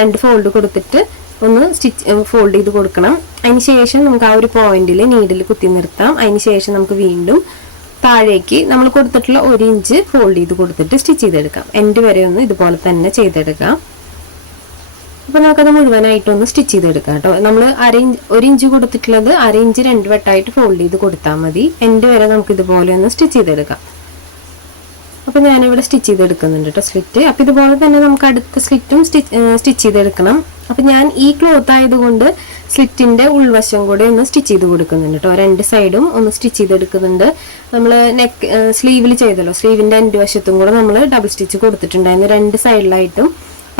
2 ഫോൾഡ് കൊടുത്തിട്ട് ഒന്ന് ഫോൾഡ് ചെയ്ത് കൊടുക്കണം. അതിന് ശേഷം നമുക്ക് ആ ഒരു പോയിന്റിൽ നീഡിൽ കുത്തി നിർത്താം. അതിന് ശേഷം നമുക്ക് വീണ്ടും താഴേക്ക് നമ്മൾ കൊടുത്തിട്ടുള്ള 1 ഇഞ്ച് ഫോൾഡ് ചെയ്ത് കൊടുത്തിട്ട് സ്റ്റിച്ച് ചെയ്തെടുക്കാം. എൻഡ് വരെ ഒന്ന് ഇതുപോലെ തന്നെ ചെയ്തെടുക്കാം. അപ്പോൾ നമുക്കത് മുഴുവനായിട്ടൊന്ന് സ്റ്റിച്ച് ചെയ്തെടുക്കാം കേട്ടോ. നമ്മൾ 1 ഇഞ്ച് കൊടുത്തിട്ടുള്ളത് 1/2 ഇഞ്ച് 2 വട്ടമായിട്ട് ഫോൾഡ് ചെയ്ത് കൊടുത്താൽ മതി. എൻഡ് വരെ നമുക്ക് ഇതുപോലെ ഒന്ന് സ്റ്റിച്ച് ചെയ്തെടുക്കാം. അപ്പോൾ ഞാനിവിടെ സ്റ്റിച്ച് ചെയ്തെടുക്കുന്നുണ്ട് കേട്ടോ സ്ലിറ്റ്. അപ്പോൾ ഇതുപോലെ തന്നെ നമുക്ക് അടുത്ത സ്ലിറ്റും സ്റ്റിച്ച് ചെയ്തെടുക്കണം. അപ്പോൾ ഞാൻ ഈ ക്ലോത്ത് ആയതുകൊണ്ട് സ്ലിറ്റിൻ്റെ ഉൾവശം കൂടെ ഒന്ന് സ്റ്റിച്ച് ചെയ്ത് കൊടുക്കുന്നുണ്ട് കേട്ടോ. 2 സൈഡും ഒന്ന് സ്റ്റിച്ച് ചെയ്തെടുക്കുന്നുണ്ട്. നമ്മൾ സ്ലീവിൽ ചെയ്തല്ലോ, സ്ലീവിൻ്റെ എൻഡ് വശത്തും കൂടെ നമ്മൾ ഡബിൾ സ്റ്റിച്ച് കൊടുത്തിട്ടുണ്ടായിരുന്നു 2 സൈഡിലായിട്ടും.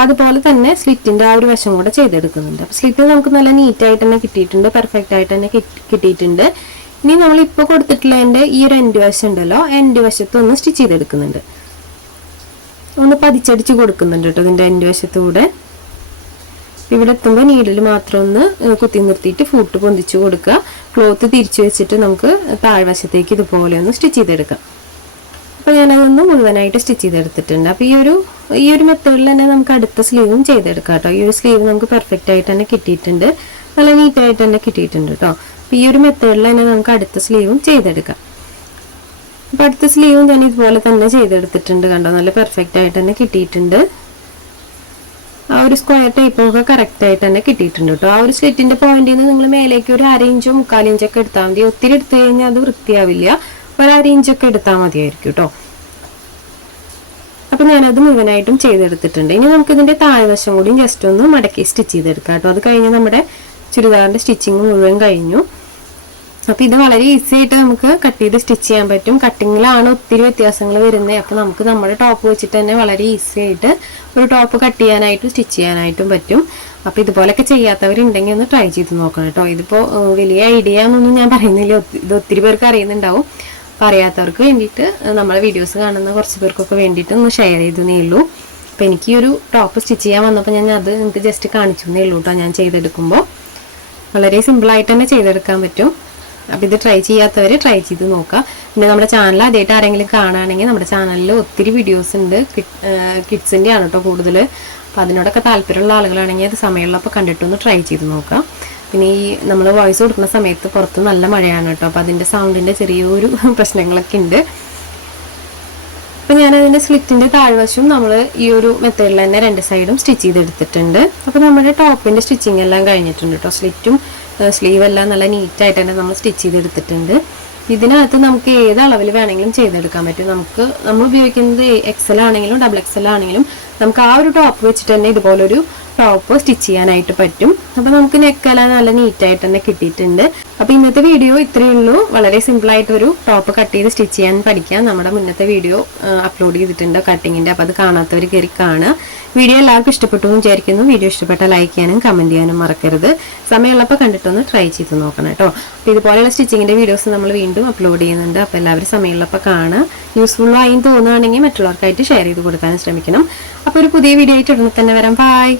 അതുപോലെ തന്നെ സ്ലിറ്റിൻ്റെ ആ ഒരു വശം കൂടെ ചെയ്തെടുക്കുന്നുണ്ട്. അപ്പോൾ സ്ലിറ്റ് നമുക്ക് നല്ല നീറ്റായിട്ട് തന്നെ കിട്ടിയിട്ടുണ്ട്, പെർഫെക്റ്റ് ആയിട്ട് തന്നെ കിട്ടിയിട്ടുണ്ട്. ഇനി നമ്മൾ ഇപ്പോൾ കൊടുത്തിട്ടുള്ളതിൻ്റെ ഈ ഒരു എൻഡ് വശം ഉണ്ടല്ലോ, എൻഡ് വശത്ത് ഒന്ന് സ്റ്റിച്ച് ചെയ്തെടുക്കുന്നുണ്ട്. ഒന്ന് പതിച്ചടിച്ച് കൊടുക്കുന്നുണ്ട് കേട്ടോ ഇതിൻ്റെ എൻഡ് വശത്തൂടെ. ഇവിടെ എത്തുമ്പോൾ നീഡിൽ മാത്രം ഒന്ന് കുത്തി നിർത്തിയിട്ട് ഫൂട്ട് പൊന്തിച്ച് കൊടുക്കുക. ക്ലോത്ത് തിരിച്ചു വെച്ചിട്ട് നമുക്ക് താഴ്വശത്തേക്ക് ഇതുപോലെ ഒന്ന് സ്റ്റിച്ച് ചെയ്തെടുക്കാം. അപ്പോൾ ഞാനതൊന്ന് മുഴുവനായിട്ട് സ്റ്റിച്ച് ചെയ്തെടുത്തിട്ടുണ്ട്. അപ്പോൾ ഈ ഒരു മെത്തേഡിൽ തന്നെ നമുക്ക് അടുത്ത സ്ലീവും ചെയ്തെടുക്കാം കേട്ടോ. ഈ ഒരു സ്ലീവ് നമുക്ക് പെർഫെക്റ്റ് ആയിട്ട് തന്നെ കിട്ടിയിട്ടുണ്ട്, നല്ല നീറ്റായിട്ട് തന്നെ കിട്ടിയിട്ടുണ്ട് കേട്ടോ. അപ്പോൾ ഈ ഒരു മെത്തേഡിൽ തന്നെ നമുക്ക് അടുത്ത സ്ലീവും ചെയ്തെടുക്കാം. അപ്പോൾ അടുത്ത സ്ലീവും തന്നെ ഇതുപോലെ തന്നെ ചെയ്തെടുത്തിട്ടുണ്ട്. കണ്ടോ, നല്ല പെർഫെക്റ്റ് ആയിട്ട് തന്നെ കിട്ടിയിട്ടുണ്ട്. ആ ഒരു സ്ക്വയർ ടൈപ്പൊക്കെ കറക്റ്റ് ആയിട്ട് തന്നെ കിട്ടിയിട്ടുണ്ട് കേട്ടോ. ആ ഒരു സ്ലിറ്റിന്റെ പോയിന്റിൽ നിന്ന് നിങ്ങൾ മേലേക്ക് ഒരു 1/2 ഇഞ്ചോ 3/4 ഇഞ്ചൊക്കെ എടുത്താൽ മതി. ഒത്തിരി എടുത്തു കഴിഞ്ഞാൽ അത് വൃത്തിയാവില്ല. ഒരു 1/2 ഇഞ്ചൊക്കെ എടുത്താൽ മതിയായിരിക്കും കേട്ടോ. അപ്പം ഞാനത് മുഴുവനായിട്ടും ചെയ്തെടുത്തിട്ടുണ്ട്. ഇനി നമുക്ക് ഇതിന്റെ താഴ്വശം കൂടി ജസ്റ്റ് ഒന്ന് മടക്കി സ്റ്റിച്ച് ചെയ്തെടുക്കാം കേട്ടോ. അത് കഴിഞ്ഞ് നമ്മുടെ ചുരിദാറിന്റെ സ്റ്റിച്ചിങ് മുഴുവൻ കഴിഞ്ഞു. അപ്പോൾ ഇത് വളരെ ഈസി ആയിട്ട് നമുക്ക് കട്ട് ചെയ്ത് സ്റ്റിച്ച് ചെയ്യാൻ പറ്റും. കട്ടിങ്ങിലാണ് ഒത്തിരി വ്യത്യാസങ്ങൾ വരുന്നത്. അപ്പോൾ നമുക്ക് നമ്മുടെ ടോപ്പ് വെച്ചിട്ട് തന്നെ വളരെ ഈസി ആയിട്ട് ഒരു ടോപ്പ് കട്ട് ചെയ്യാനായിട്ടും സ്റ്റിച്ച് ചെയ്യാനായിട്ടും പറ്റും. അപ്പോൾ ഇതുപോലൊക്കെ ചെയ്യാത്തവരുണ്ടെങ്കിൽ ഒന്ന് ട്രൈ ചെയ്ത് നോക്കണം കേട്ടോ. ഇതിപ്പോൾ വലിയ ഐഡിയ എന്നൊന്നും ഞാൻ പറയുന്നില്ല, ഇത് ഒത്തിരി പേർക്ക് അറിയുന്നുണ്ടാവും. അപ്പോൾ അറിയാത്തവർക്ക് വേണ്ടിയിട്ട് നമ്മളെ വീഡിയോസ് കാണുന്ന കുറച്ച് പേർക്കൊക്കെ വേണ്ടിയിട്ട് ഒന്ന് ഷെയർ ചെയ്തേ ഉള്ളൂ. അപ്പോൾ എനിക്ക് ഈ ഒരു ടോപ്പ് സ്റ്റിച്ച് ചെയ്യാൻ വന്നപ്പോൾ ഞാൻ അത് നിങ്ങൾക്ക് ജസ്റ്റ് കാണിച്ചു തന്നേ ഉള്ളൂ കേട്ടോ. ഞാൻ ചെയ്തെടുക്കുമ്പോൾ വളരെ സിമ്പിളായിട്ട് തന്നെ ചെയ്തെടുക്കാൻ പറ്റും. അപ്പോൾ ഇത് ട്രൈ ചെയ്യാത്തവർ ട്രൈ ചെയ്ത് നോക്കുക. പിന്നെ നമ്മുടെ ചാനൽ ആദ്യമായിട്ട് ആരെങ്കിലും കാണുകയാണെങ്കിൽ നമ്മുടെ ചാനലിൽ ഒത്തിരി വീഡിയോസ് ഉണ്ട്. കിഡ്സിൻ്റെ ആണ് കേട്ടോ കൂടുതൽ. അപ്പോൾ അതിനോടൊക്കെ താല്പര്യമുള്ള ആളുകളാണെങ്കിൽ അത് സമയമുള്ളപ്പോൾ കണ്ടിട്ടൊന്ന് ട്രൈ ചെയ്ത് നോക്കാം. പിന്നെ ഈ നമ്മൾ വോയിസ് കൊടുക്കുന്ന സമയത്ത് പുറത്ത് നല്ല മഴയാണ് കേട്ടോ. അപ്പോൾ അതിൻ്റെ സൗണ്ടിൻ്റെ ചെറിയൊരു പ്രശ്നങ്ങളൊക്കെ ഉണ്ട്. അപ്പോൾ ഞാനതിൻ്റെ സ്ലിറ്റിൻ്റെ താഴ്വശവും നമ്മൾ ഈ ഒരു മെത്തേഡിൽ തന്നെ 2 സൈഡും സ്റ്റിച്ച് ചെയ്തെടുത്തിട്ടുണ്ട്. അപ്പോൾ നമ്മുടെ ടോപ്പിൻ്റെ സ്റ്റിച്ചിങ് എല്ലാം കഴിഞ്ഞിട്ടുണ്ട് കേട്ടോ. സ്ലിറ്റും സ്ലീവ് എല്ലാം നല്ല നീറ്റായിട്ട് തന്നെ നമ്മൾ സ്റ്റിച്ച് ചെയ്തെടുത്തിട്ടുണ്ട്. ഇതിനകത്ത് നമുക്ക് ഏത് അളവിൽ വേണമെങ്കിലും ചെയ്തെടുക്കാൻ പറ്റും. നമ്മൾ ഉപയോഗിക്കുന്നത് XL ആണെങ്കിലും XXL ആണെങ്കിലും നമുക്ക് ആ ഒരു ടോപ്പ് വെച്ചിട്ട് തന്നെ ഇതുപോലൊരു ടോപ്പ് സ്റ്റിച്ച് ചെയ്യാനായിട്ട് പറ്റും. അപ്പോൾ നമുക്ക് നെക്കെല്ലാം നല്ല നീറ്റായിട്ട് തന്നെ കിട്ടിയിട്ടുണ്ട്. അപ്പോൾ ഇന്നത്തെ വീഡിയോ ഇത്രയേ ഉള്ളൂ. വളരെ സിമ്പിളായിട്ടൊരു ടോപ്പ് കട്ട് ചെയ്ത് സ്റ്റിച്ച് ചെയ്യാൻ പഠിക്കാം. നമ്മുടെ മുന്നത്തെ വീഡിയോ അപ്ലോഡ് ചെയ്തിട്ടുണ്ട് കട്ടിങ്ങിൻ്റെ. അപ്പോൾ അത് കാണാത്തവർ കയറി കാണുക. വീഡിയോ എല്ലാവർക്കും ഇഷ്ടപ്പെട്ടു എന്ന് വിചാരിക്കുന്നു. വീഡിയോ ഇഷ്ടപ്പെട്ടാൽ ലൈക്ക് ചെയ്യാനും കമൻറ്റ് ചെയ്യാനും മറക്കരുത്. സമയമുള്ളപ്പോൾ കണ്ടിട്ടൊന്ന് ട്രൈ ചെയ്ത് നോക്കണം കേട്ടോ. അപ്പോൾ ഇതുപോലെയുള്ള സ്റ്റിച്ചിങ്ങിൻ്റെ വീഡിയോസ് നമ്മൾ വീണ്ടും അപ്ലോഡ് ചെയ്യുന്നുണ്ട്. അപ്പോൾ എല്ലാവരും സമയമുള്ളപ്പോൾ കാണുക. യൂസ്ഫുൾ ആയി തോന്നുകയാണെങ്കിൽ മറ്റുള്ളവർക്കായിട്ട് ഷെയർ ചെയ്ത് കൊടുക്കാനും ശ്രമിക്കണം. അപ്പോൾ ഒരു പുതിയ വീഡിയോ ആയിട്ട് ഉടനെ തന്നെ വരാം. ബൈ.